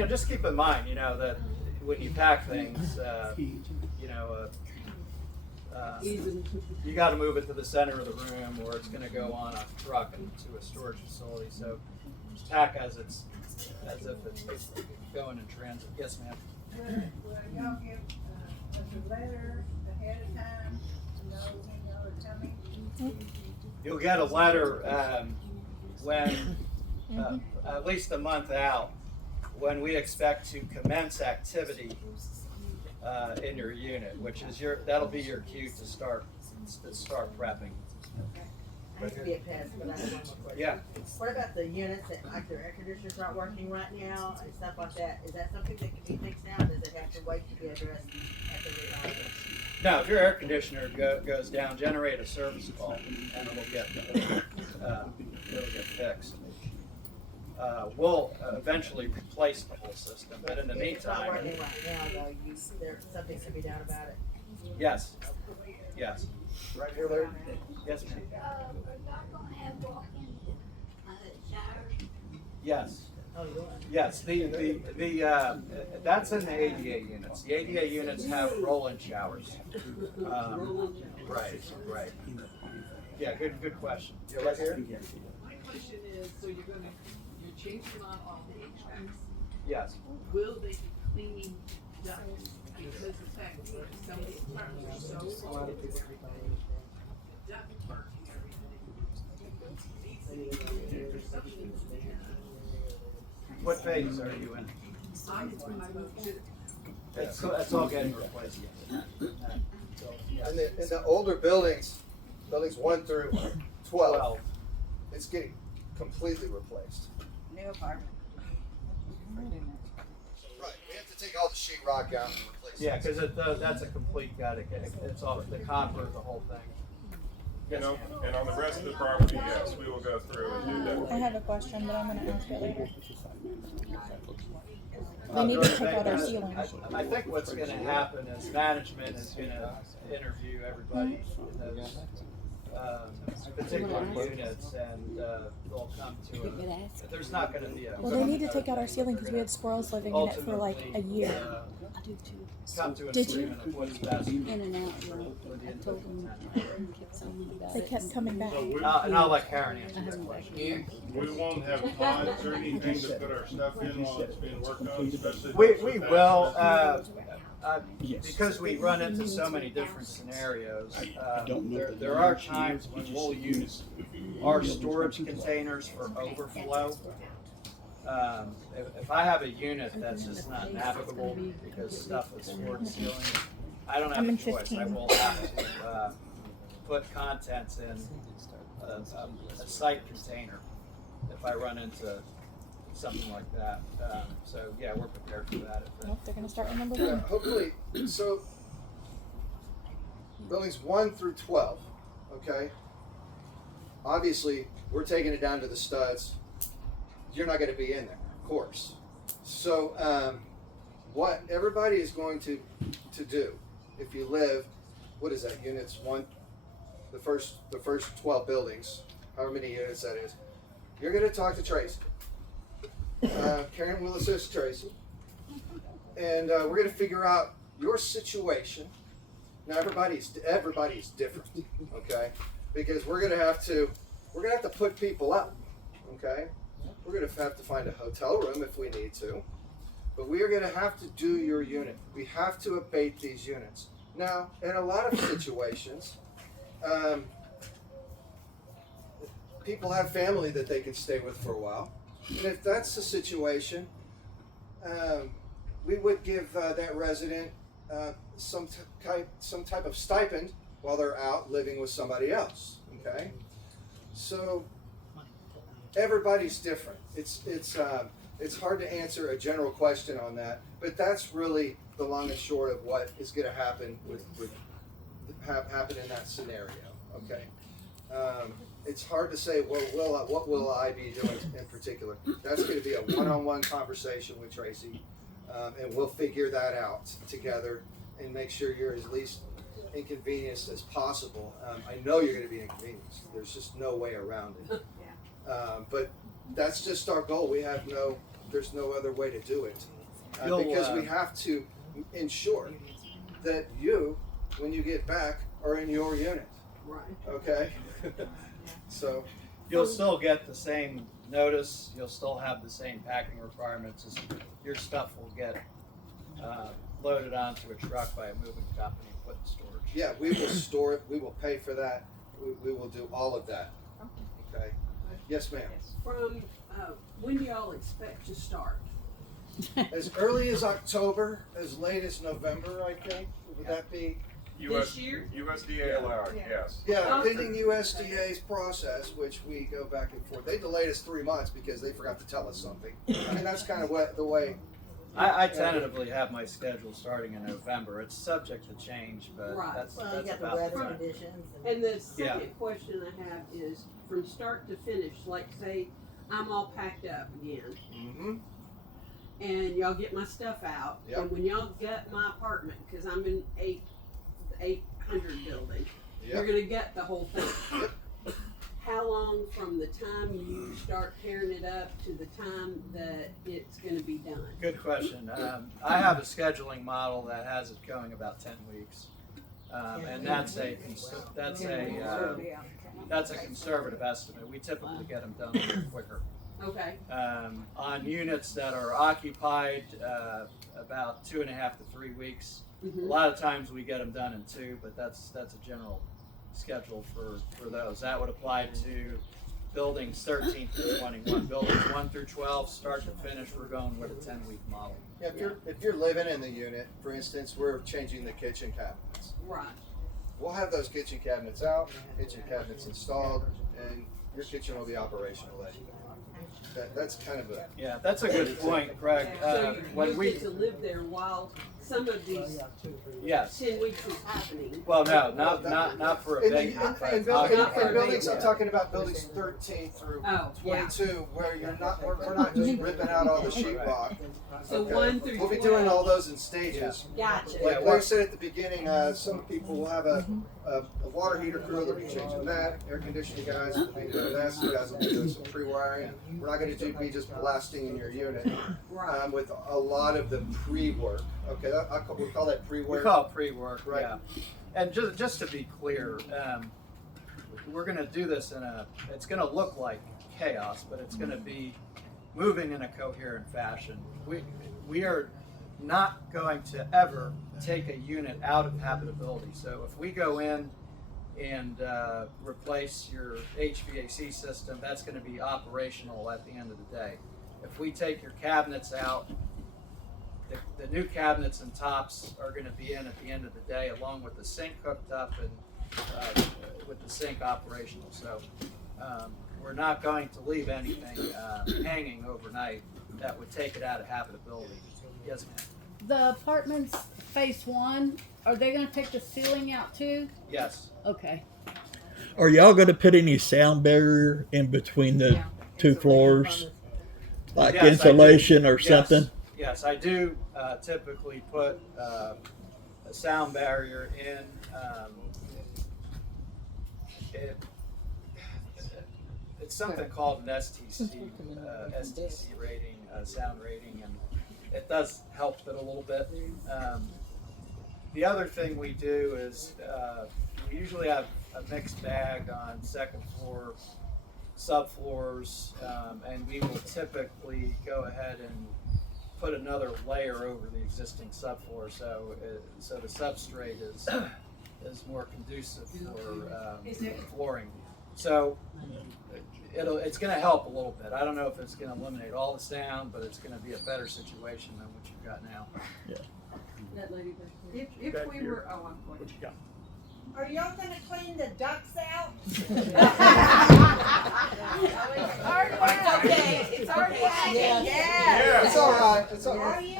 Just keep in mind, that when you pack things, you got to move it to the center of the room, or it's going to go on a truck and to a storage facility. So just pack as if it's going in transit. Yes, ma'am. Will y'all give us a letter ahead of time to know when y'all are coming? You'll get a letter when at least a month out, when we expect to commence activity in your unit, which is that'll be your cue to start prepping. I hate to be a pest, but I have one more question. Yeah. What about the units that, like, their air conditioners aren't working right now and stuff like that? Is that something that can be fixed now, or does it have to wait to be addressed at the remodel? Now, if your air conditioner goes down, generate a service call, and it'll get fixed. We'll eventually replace the whole system, but in the If it's not meantime, working right now, though, something can be done about it. yes. Right here, Larry. Yes, ma'am. Are y'all gonna have walk-in showers? Yes. Oh, you are? Yes, that's in the ADA units. The ADA units have roll-in showers. Right. Yeah, good question. Yeah, right here. My question is, so you're changing out all the HVACs? Yes. Will they be cleaning ducts? Because the fact is, some of the apartments are so old, duct work and everything. What phase are you in? I'm in my boat too. That's all getting replaced. In the older buildings 1 through 12, it's getting completely replaced. New apartment. Right. take all the sheetrock out and replace it. Yeah, because that's a complete gut. It's all the copper, the whole thing. You know, and on the rest of the property, yes, we will go through and do that. I have a question, but I'm gonna ask it later. We need to take out our ceiling. I think what's going to happen is management is going to interview everybody in those particular units, and they'll come to it. There's not going to be a. Well, they need to take out our ceiling because we had squirrels living in it for like a year. Come to an Did you? agreement of what's best. In and out, I told them, They kept coming back. And I'll let Karen answer that question. We won't have pods or anything to put our stuff in while it's being worked on, especially. We will, because we run into so many different scenarios, there are times when we'll use our storage containers for overflow. If I have a unit that's just not navigable because stuff is floor to ceiling, I don't have a choice. I will have to put contents in a site container if I run into something like that. So yeah, we're prepared for that. Nope, they're gonna start with number Yeah, one. hopefully, so buildings 1 through 12, okay? Obviously, we're taking it down to the studs. You're not going to be in there, of course. So what everybody is going to do, if you live, what is that, units 1, the first 12 buildings, however many units that is, you're going to talk to Tracy. Karen will assist Tracy. And we're going to figure out your situation. Now everybody's different, okay? Because we're going to have to put people up, okay? We're going to have to find a hotel room if we need to, but we are going to have to do your unit. We have to abate these units. Now, in a lot of situations, people have family that they can stay with for a while, and if that's the situation, we would give that resident some type of stipend while they're out living with somebody else. Okay, so everybody's different. It's hard to answer a general question on that, but that's really the long and short of what is going to happen happen in that scenario. Okay, it's hard to say. Well, what will I be doing in particular? That's going to be a one-on-one conversation with Tracy, and we'll figure that out together and make sure you're as least inconvenienced as possible. I know you're going to be inconvenienced. There's just no way around it. But that's just our goal. There's no other way to do it. Because we have to ensure that you, when you get back, are in your unit. Right. Okay? So you'll still get the same notice. You'll still have the same packing requirements. Your stuff will get loaded onto a truck by a moving company and put in storage. yeah, we will store it. We will pay for that. We will do all of that. Okay? Yes, ma'am. From, when do y'all expect to start? As early as October, as late as November, I think. Would that be? This year? USDA allowed, yes. Yeah, pending USDA's process, which we go back and forth. They delayed us 3 months because they forgot to tell us something. I mean, that's kind of the way. I tentatively have my schedule starting in November. It's subject to change, but Right. that's Well, you got the about weather right. conditions. And the second question I have is, from start to finish, like say, I'm all packed up again, Mm-hmm. and y'all get my stuff out, Yep. and when y'all get my apartment, cause I'm in 800 building, you're gonna get the whole thing. How long from the time you start tearing it up to the time that it's gonna be done? Good question. I have a scheduling model that has it going about 10 weeks, and that's a conservative estimate. We typically get them done a little quicker. Okay. On units that are occupied, about 2.5 to 3 weeks. A lot of times we get them done in 2, but that's a general schedule for those. That would apply to buildings 13 through 21. Buildings 1 through 12, start to finish, we're going with a 10-week model. Yeah, if you're living in the unit, for instance, we're changing the kitchen cabinets. Right. We'll have those kitchen cabinets out, kitchen cabinets installed, and your kitchen will be operational. That's kind of a, Yeah, that's a good point, Craig. So When you we, get to live there while some of these yes. 10 weeks is happening. Well, no, not for a in, big. in buildings, I'm talking about buildings 13 through Oh, yeah. 22, where we're not just ripping out all the sheetrock. So Okay. 1 through We'll be 12. doing all those in stages. Gotcha. Like Claire said at the beginning, some people will have a water heater crew that'll be changing that. Air conditioning guys will be doing that. Some guys will be doing some pre-wiring. We're not going to be just blasting in your unit with a lot of the pre-work. Okay, we call that pre-work. We call it pre-work, Right. yeah. And just to be clear, we're going to do this it's going to look like chaos, but it's going to be moving in a coherent fashion. We are not going to ever take a unit out of habitability. So if we go in and replace your HVAC system, that's going to be operational at the end of the day. If we take your cabinets out, the new cabinets and tops are going to be in at the end of the day, along with the sink hooked up and with the sink operational. So we're not going to leave anything hanging overnight that would take it out of habitability. Yes, ma'am. The apartments phase 1, are they gonna take the ceiling out too? Yes. Okay. Are y'all going to put any sound barrier in between the two floors? Like Yes, insulation or Yes. something? Yes, I do typically put a sound barrier in. It's something called an STC rating, sound rating, and it does help it a little bit. The other thing we do is we usually have a mixed bag on second floor, subfloors, and we will typically go ahead and put another layer over the existing subfloor, so the substrate is more conducive for flooring. So it's going to help a little bit. I don't know if it's going to eliminate all the sound, but it's going to be a better situation than what you've got now. Yeah. That lady back there. If we were, oh, I'm going. What you got? Are y'all gonna clean the ducts out? It's already happening. Yeah. It's all right. It's all Are right. you?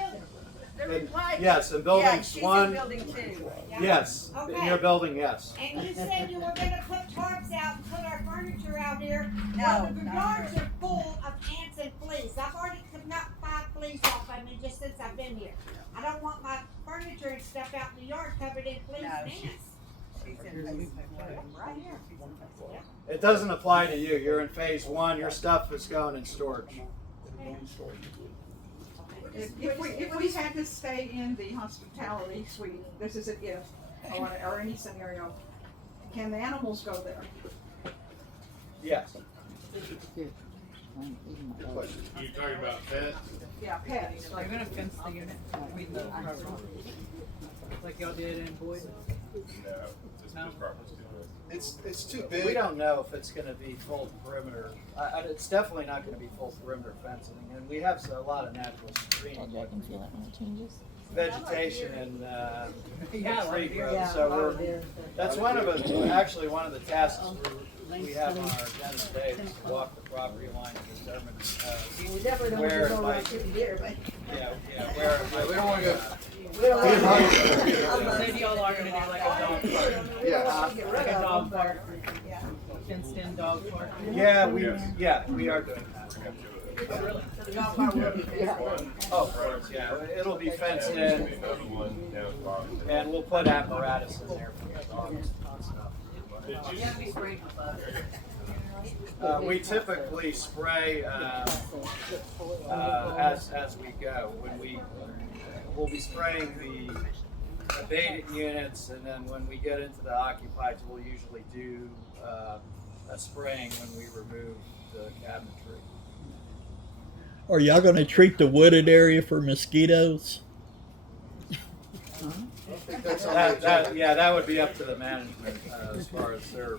Yes, in buildings she's one. in building 2. Yes, in Okay. your building, yes. And you said you were gonna put tarps out and put our furniture out here. No, Well, the no. yards are full of ants and fleas. I've already knocked 5 fleas off of me just since I've been here. I don't want my furniture and stuff out in the yard covered in fleas No, and she's- ants. She's in phase 2. Right here. It doesn't apply to you. You're in phase 1. Your stuff is going in storage. If we had to stay in the hospitality suite, this is an if, or any scenario, can the animals go there? Yes. You talking about pets? Yeah, pets, Are like, you gonna fence the unit? Like y'all did in Boyd? No, this property's doing it. It's too We big. don't know if it's going to be full perimeter. It's definitely not going to be full perimeter fencing, and we have a lot of natural screening, I can feel it when it changes. vegetation, and Yeah, tree growth. Yeah, So yeah. that's one of the tasks we have on our agenda today is to walk the property line and determine We definitely don't want where to it go might. around through here, but Where We don't want to go. we don't want Maybe y'all are gonna do like a dog park. Yeah. Like a dog park. Fenced in dog park. Yeah, we are doing that. the dog park will be fixed. Oh, of course, yeah. It'll be fenced in, Another one down at the bottom. and we'll put apparatus in there for the dogs and stuff. You have to be sprayed with bugs. We typically spray as we go. We'll be spraying the abated units, and then when we get into the occupied, we'll usually do a spraying when we remove the cabinetry. Are y'all going to treat the wooded area for mosquitoes? That's on the agenda. That would be up to the management as far as their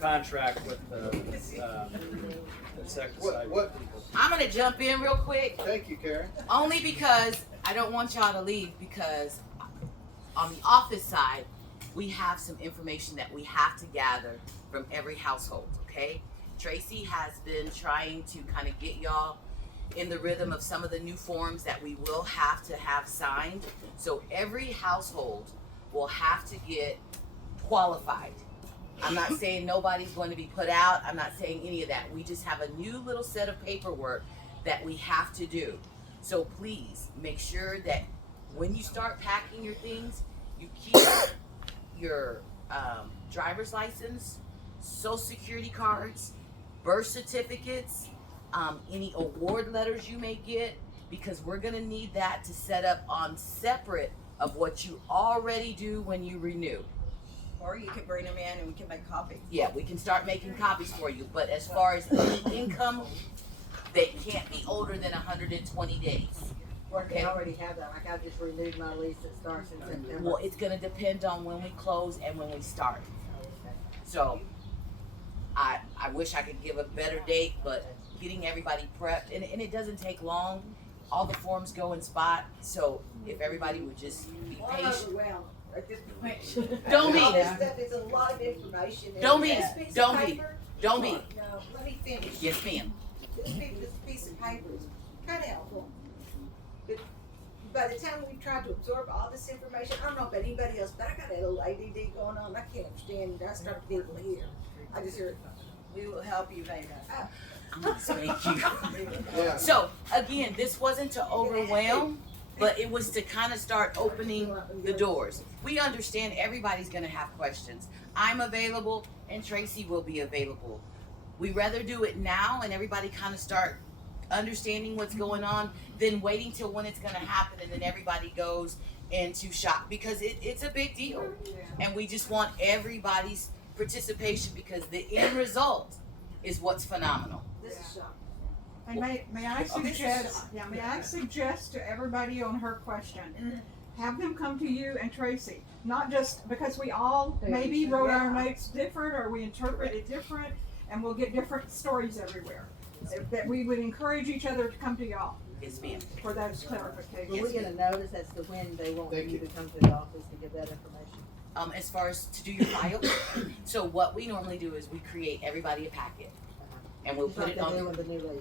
contract with the insecticide. What? people. I'm gonna jump in real quick, Thank you, Karen. only because I don't want y'all to leave, because on the office side, we have some information that we have to gather from every household, okay? Tracy has been trying to kind of get y'all in the rhythm of some of the new forms that we will have to have signed. So every household will have to get qualified. I'm not saying nobody's going to be put out. I'm not saying any of that. We just have a new little set of paperwork that we have to do. So please make sure that when you start packing your things, you keep your driver's license, social security cards, birth certificates, any award letters you may get, because we're gonna need that to set up on separate of what you already do when you renew. Or you can bring them in and we can make copies. Yeah, we can start making copies for you, but as far as any income, they can't be older than 120 days. Or they already have that, like I just renewed my lease that starts in September. Well, it's gonna depend on when we close and when we start. So, I wish I could give a better date, but getting everybody prepped, and it doesn't take long. All the forms go in spot, so if everybody would just be patient. At this point. Don't be. All this stuff is a lot of information. Don't be. This piece of Don't be. paper- Don't be. No, let me finish. Yes, ma'am. This piece of paper is kind of helpful. But by the time we try to absorb all this information, I don't know about anybody else, but I got a little ADD going on. I can't understand it. I start to get here. I just hear, We will help you, Veda. Thank you. Yeah. So again, this wasn't to overwhelm, but it was to kind of start opening the doors. We understand everybody's gonna have questions. I'm available and Tracy will be available. We rather do it now and everybody kind of start understanding what's going on than waiting till when it's gonna happen and then everybody goes into shock, because it's a big deal. And we just want everybody's participation because the end result is what's phenomenal. this is shocking. And may I suggest to everybody on her question, have them come to you and Tracy, not just because we all maybe wrote our notes different or we interpret it different and we'll get different stories everywhere. That we would encourage each other to come to y'all Yes, ma'am. for those clarifications. Will we get a notice as to when they want Thank you you. to come to the office to give that information? As far as to do your file, so what we normally do is we create everybody a packet and we'll Just put like it they do on. with the new lease.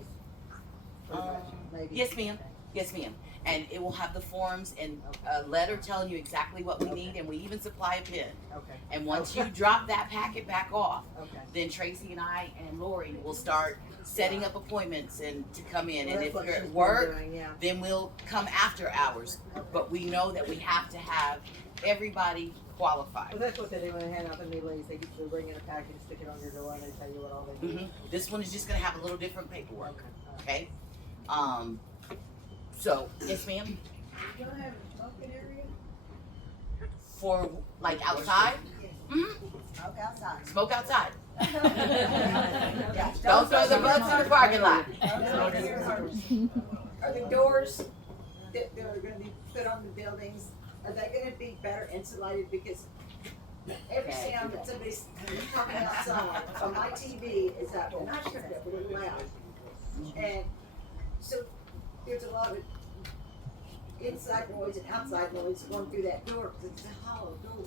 Pretty much, maybe. Yes, ma'am. Yes, ma'am. And it will have the forms and a letter telling you exactly what we need, and we even supply a pen. Okay. And once you drop that packet back off, Okay. then Tracy and I and Lori will start setting up appointments and to come in. Well, And that's if what you're she's at been work, doing, yeah. then we'll come after hours. But we know that we have to have everybody qualified. Well, that's what they do when they hand out the new lease. They usually bring in a package, stick it on your door, and they tell you what all they do. This one is just gonna have a little different paperwork, okay? So, yes, ma'am? You gonna have a smoking area? For, like, outside? Smoke outside. Smoke outside. Yeah. Don't throw the butts in the parking lot. Are the doors that are gonna be put on the buildings, are they gonna be better insulated? Because every sound that somebody's talking outside on my TV is up, and I turned it really loud. And so there's a lot of inside noise and outside noise going through that door, because it's a hollow door.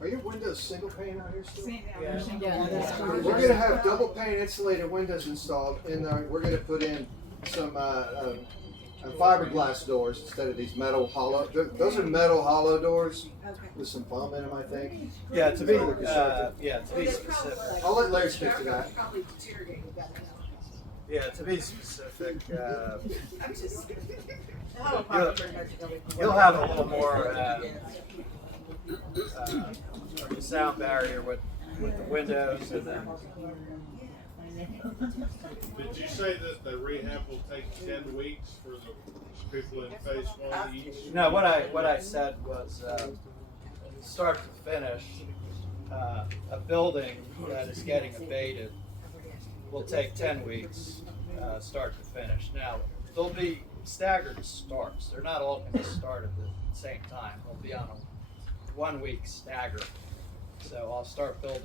Are your windows single pane out here still? Yeah. We're gonna have double pane insulated windows installed, and we're gonna put in some fiberglass doors instead of these metal hollow. Those are metal hollow doors with some foam in them, I think. Yeah, to be Well, specific. I'll let Larry speak to that. Probably deteriorated by now. Yeah, to be specific, I'm just. you'll have a little more sound barrier with the windows and then. Did you say that the rehab will take 10 weeks for the people in phase 1 each? No, what I said was start to finish, a building that is getting abated will take 10 weeks, start to finish. Now, there'll be staggered starts. They're not all going to start at the same time. They'll be on a 1 week stagger. So I'll start building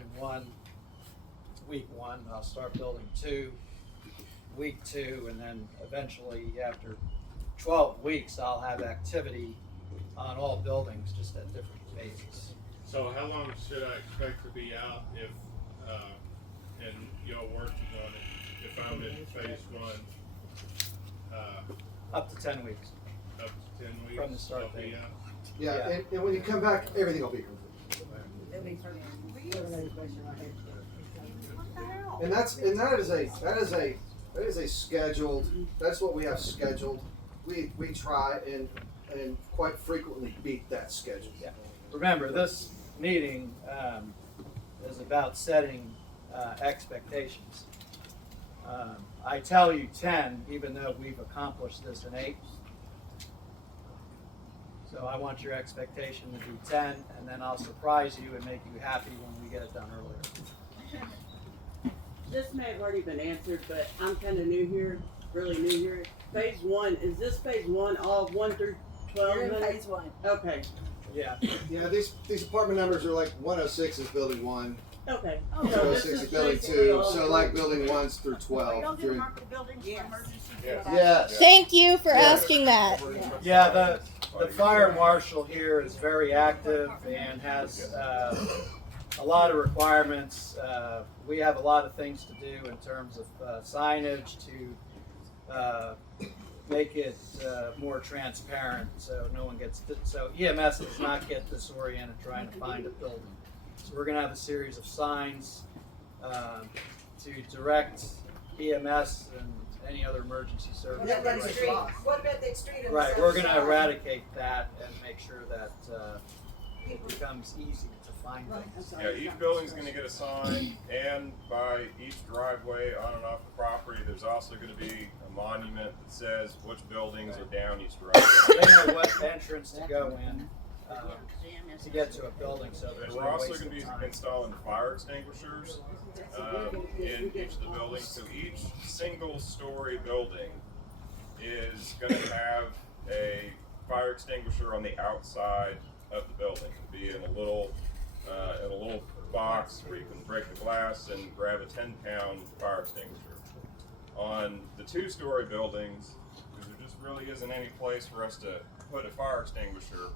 week 1, I'll start building 2, week 2, and then eventually after 12 weeks, I'll have activity on all buildings, just at different phases. So how long should I expect to be out if, and y'all work 10 weeks Up to 10 weeks. from the start I'll be date. out. Yeah, and when you come back, everything will be complete. And that is a scheduled. That's what we have scheduled. We try and quite frequently beat that schedule. Yeah. Remember, this meeting is about setting expectations. I tell you 10, even though we've accomplished this in 8. So I want your expectation to be 10, and then I'll surprise you and make you happy when we get it done earlier. This may have already been answered, but I'm kind of new here, really new here. Phase 1, is this phase 1 all 1 through 12? You're in phase 1. Okay. Yeah. Yeah, these apartment numbers are like 106 is building 1. Okay. 206 is building 2. So like building 1s through 12. Yes. Thank you for asking that. Yeah, the fire marshal here is very active and has a lot of requirements. We have a lot of things to do in terms of signage to make it more transparent, so no one gets so EMS does not get disoriented trying to find a building. So we're going to have a series of signs to direct EMS and any other emergency service. What about that street? What about that street? Right, we're going to eradicate that and make sure that it becomes easy to find things. Yeah, each building's gonna get a sign, and by each driveway on and off the property, there's also gonna be a monument that says which buildings are down each driveway. They know what entrance to go in to get to a building, so there's And no we're also waste gonna of be time. installing fire extinguishers in each of the buildings. So each single story building is gonna have a fire extinguisher on the outside of the building. It'll be in a little box where you can break the glass and grab a 10-pound fire extinguisher. On the 2-story buildings, because there just really isn't any place for us to put a fire extinguisher,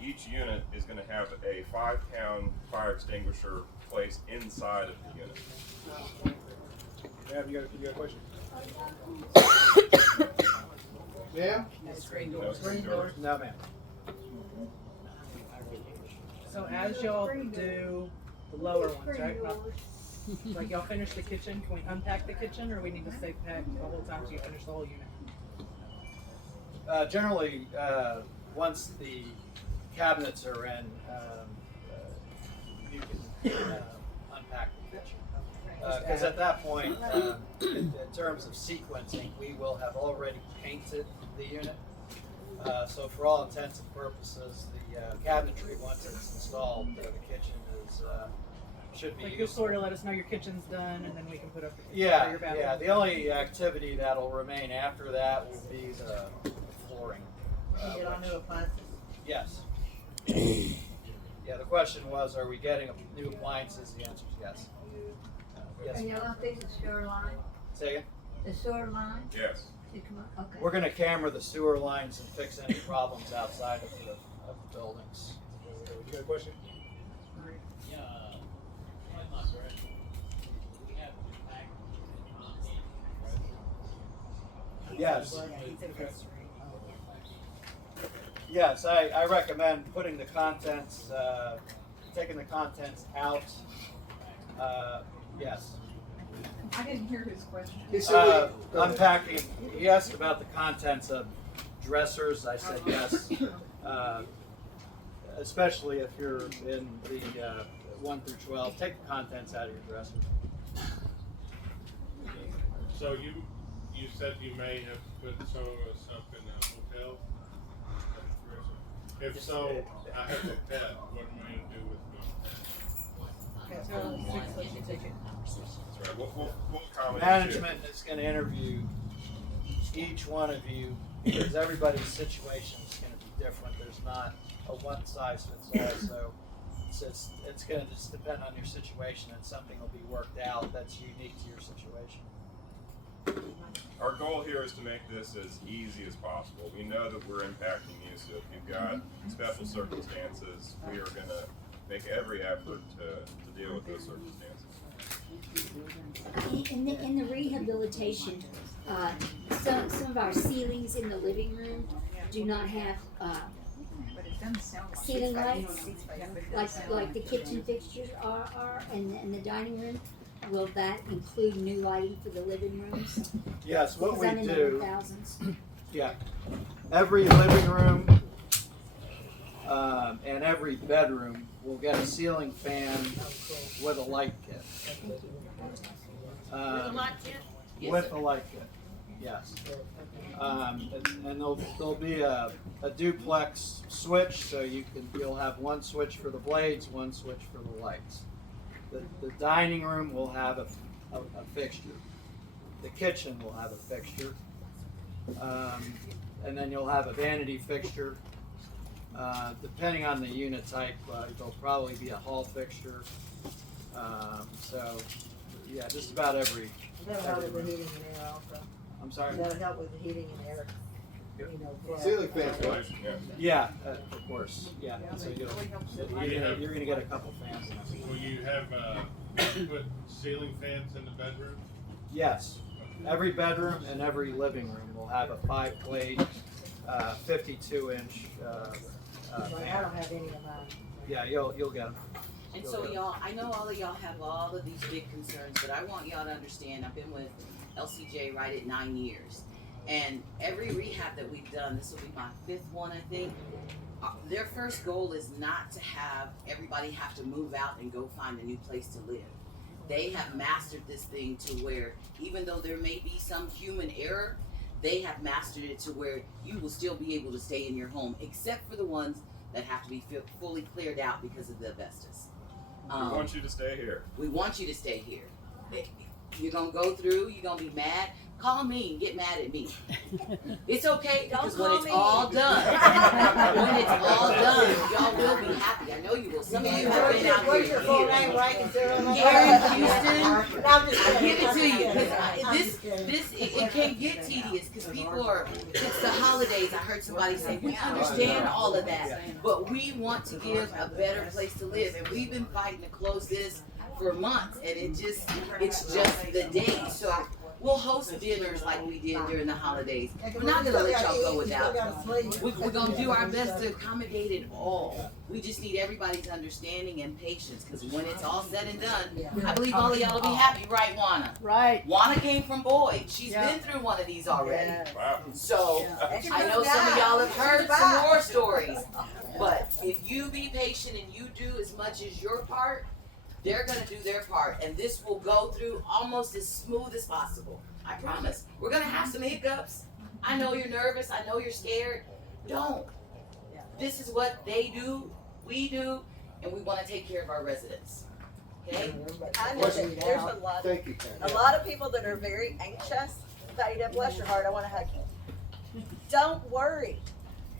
each unit is going to have a 5-pound fire extinguisher placed inside of the unit. Yeah, you got a question? Ma'am? No screen doors. No, ma'am. So as y'all do the lower ones, right? Like y'all finish the kitchen, can we unpack the kitchen, or we need to stay packed the whole time so you finish the whole unit? Generally, once the cabinets are in, you can unpack the kitchen. Because at that point, in terms of sequencing, we will have already painted the unit. So for all intents and purposes, the cabinetry, once it's installed, the kitchen is should be Like used. you'll sort of let us know your kitchen's done, and then we can put up the kitchen or Yeah, your bathroom. yeah. The only activity that'll remain after that will be the flooring. Get on new appliances. Yes. Yeah, the question was, are we getting new appliances? The answer is yes. Yes. Are you gonna fix the sewer line? Say again? The sewer line? Yes. Okay. We're going to camera the sewer lines and fix any problems outside of the buildings. You got a question? Yes. Yes, I recommend putting the contents, taking the contents out. Yes. I didn't hear his question. Unpacking. He asked about the contents of dressers. I said yes. Especially if you're in the 1 through 12, take the contents out of your dresser. So you said you may have put some of us up in a hotel? If so, I have a pet, what am I gonna do with my pet? That's right. We'll accommodate Management is going to interview each one of you because everybody's situation is going to be different. There's not a one size fits all. So it's going to just depend on your situation, and something will be worked out that's unique to your situation. Our goal here is to make this as easy as possible. We know that we're impacting you, so if you've got special circumstances, we are going to make every effort to deal with those circumstances. In the rehabilitation some of our ceilings in the living room do not have ceiling lights, like the kitchen fixtures are and the dining room. Will that include new lighting for the living rooms? Yes, what we I'm in do. the thousands. Yeah, every living room and every bedroom will get a ceiling fan with a light kit. With a light kit? With a light kit, yes. And there'll be a duplex switch, so you'll have one switch for the blades, one switch for the lights. The dining room will have a fixture. The kitchen will have a fixture. And then you'll have a vanity fixture. Depending on the unit type, there'll probably be a hall fixture. So, yeah, just about every. That'll help with the heating and air also. I'm sorry? That'll help with the heating and air. Ceiling fans, right? Yeah, of course. Yeah. So you're gonna get a couple fans. Will you have put ceiling fans in the bedroom? Yes. Every bedroom and every living room will have a 5-blade, 52-inch I don't have any of mine. Yeah, you'll get them. And so y'all, I know all of y'all have all of these big concerns, but I want y'all to understand, I've been with LCJ right at 9 years. And every rehab that we've done, this will be my 5th one, I think. Their first goal is not to have everybody have to move out and go find a new place to live. They have mastered this thing to where, even though there may be some human error, they have mastered it to where you will still be able to stay in your home, except for the ones that have to be fully cleared out because of the asbestos. We want you to stay here. We want you to stay here. You're gonna go through, you're gonna be mad. Call me and get mad at me. It's okay, because when it's all done, y'all will be happy. I know you will. Some of you have been out What's your here full name, right? Karen Houston, I give it to you. It can get tedious because people are, it's the holidays. I heard somebody say, we understand all of that, but we want to give a better place to live. And we've been fighting to close this for months, and it's just the day. So we'll host dinners like we did during the holidays. We're not gonna let y'all go without. We're gonna do our best to accommodate it all. We just need everybody's understanding and patience, because when it's all said and done, I believe all of y'all will be happy, right, Juana? Right. Juana came from Boyd. She's been through one of these already. Wow. So I know some of y'all have heard some more stories. But if you be patient and you do as much as your part, they're gonna do their part, and this will go through almost as smooth as possible. I promise. We're gonna have some hiccups. I know you're nervous. I know you're scared. Don't. This is what they do, we do, and we want to take care of our residents. Okay? I know that there's a lot. Thank you, Karen. A lot of people that are very anxious. Theta, bless your heart, I want to hug you. Don't worry.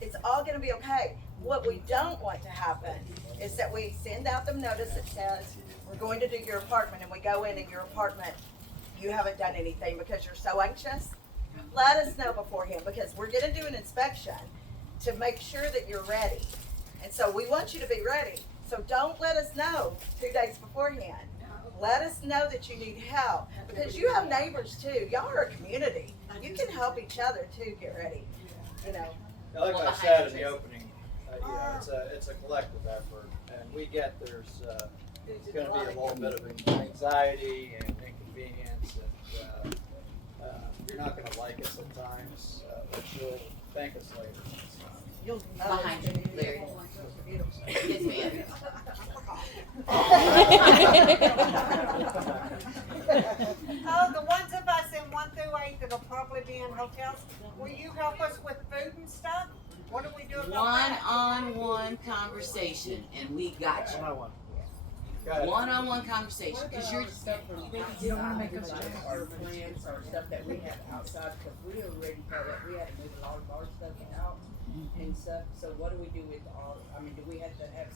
It's all going to be okay. What we don't want to happen is that we send out the notice that says, we're going to do your apartment, and we go in and your apartment, you haven't done anything because you're so anxious. Let us know beforehand, because we're going to do an inspection to make sure that you're ready. And so we want you to be ready. So don't let us know 2 days beforehand. Let us know that you need help, because you have neighbors too. Y'all are a community. You can help each other too get ready. You know. Like I said in the opening, it's a collective effort, and we get there's going to be a little bit of anxiety and inconvenience, and you're not going to like it sometimes, but you'll thank us later. You'll Behind you, Larry. Yes, ma'am. Oh, the ones of us in 1 through 8 that'll probably be in hotels, will you help us with food and stuff? What do we do about that? One-on-one conversation, and we got you. One-on-one conversation, because you're. You don't want to make us change our plans or stuff that we have outside, because we already had it. We had to move a lot of our stuff out and stuff. So what do we do with all? I mean, do we have to have?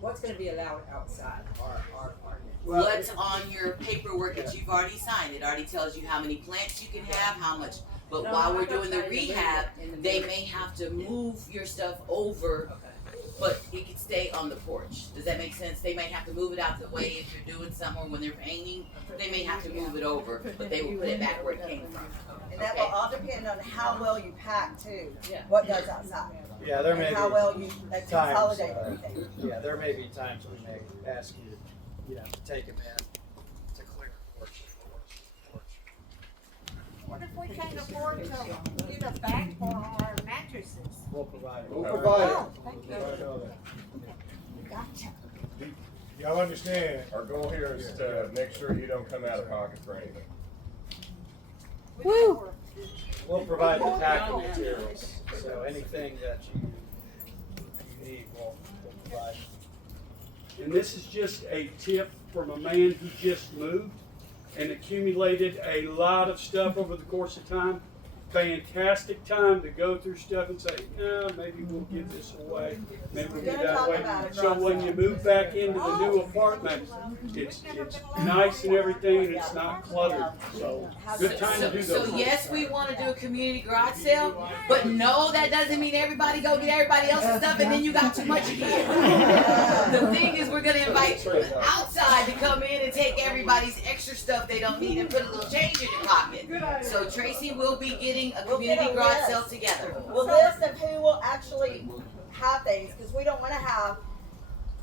What's going to be allowed outside our apartment? What's on your paperwork that you've already signed? It already tells you how many plants you can have, how much. But while we're doing the rehab, they may have to move your stuff over but it could stay on the porch. Does that make sense? They may have to move it out the way if you're doing somewhere when they're painting. They may have to move it over, but they will put it back where it came from. And that will all depend on how well you pack too, what goes outside. Yeah, there may And be how well you times, consolidate everything. yeah, there may be times we may ask you, to take them in to clear the porch. What if we can't afford to get a bag for our mattresses? We'll provide it. We'll provide it. Oh, thank you. Gotcha. Y'all understand? Our goal here is to make sure you don't come out of pocket for anything. Woo! We'll provide the packing materials, so anything that you need, we'll provide. And this is just a tip from a man who just moved and accumulated a lot of stuff over the course of time. Fantastic time to go through stuff and say, yeah, maybe we'll give this away, maybe we'll give that away. So when you move back into the new apartment, it's nice and everything, and it's not cluttered. So good time to do those. So yes, we want to do a community garage sale, but no, that doesn't mean everybody go get everybody else's stuff and then you got too much again. The thing is, we're gonna invite outside to come in and take everybody's extra stuff they don't need and put a little change in your pocket. So Tracy will be getting a community garage sale together. We'll list of who will actually have things, because we don't want to have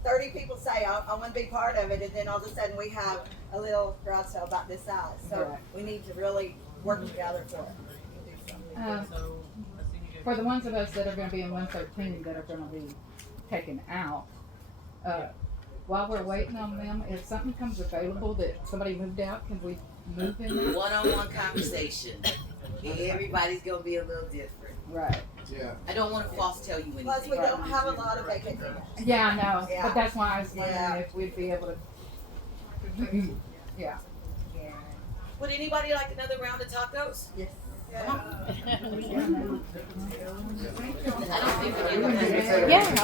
30 people say, I want to be part of it, and then all of a sudden we have a little garage sale about this size. So we need to really work together for it. For the ones of us that are going to be in 113 that are going to be taken out, while we're waiting on them, if something comes available that somebody moved out, can we move in? One-on-one conversation. Everybody's gonna be a little different. Right. Yeah. I don't want to false tell you anything. Plus, we don't have a lot of vacant units. Yeah, I know. Yeah. But that's why I was wondering Yeah. if we'd be able to. Yeah. Would anybody like another round of tacos? Yes. Come on. I don't think we need Yeah.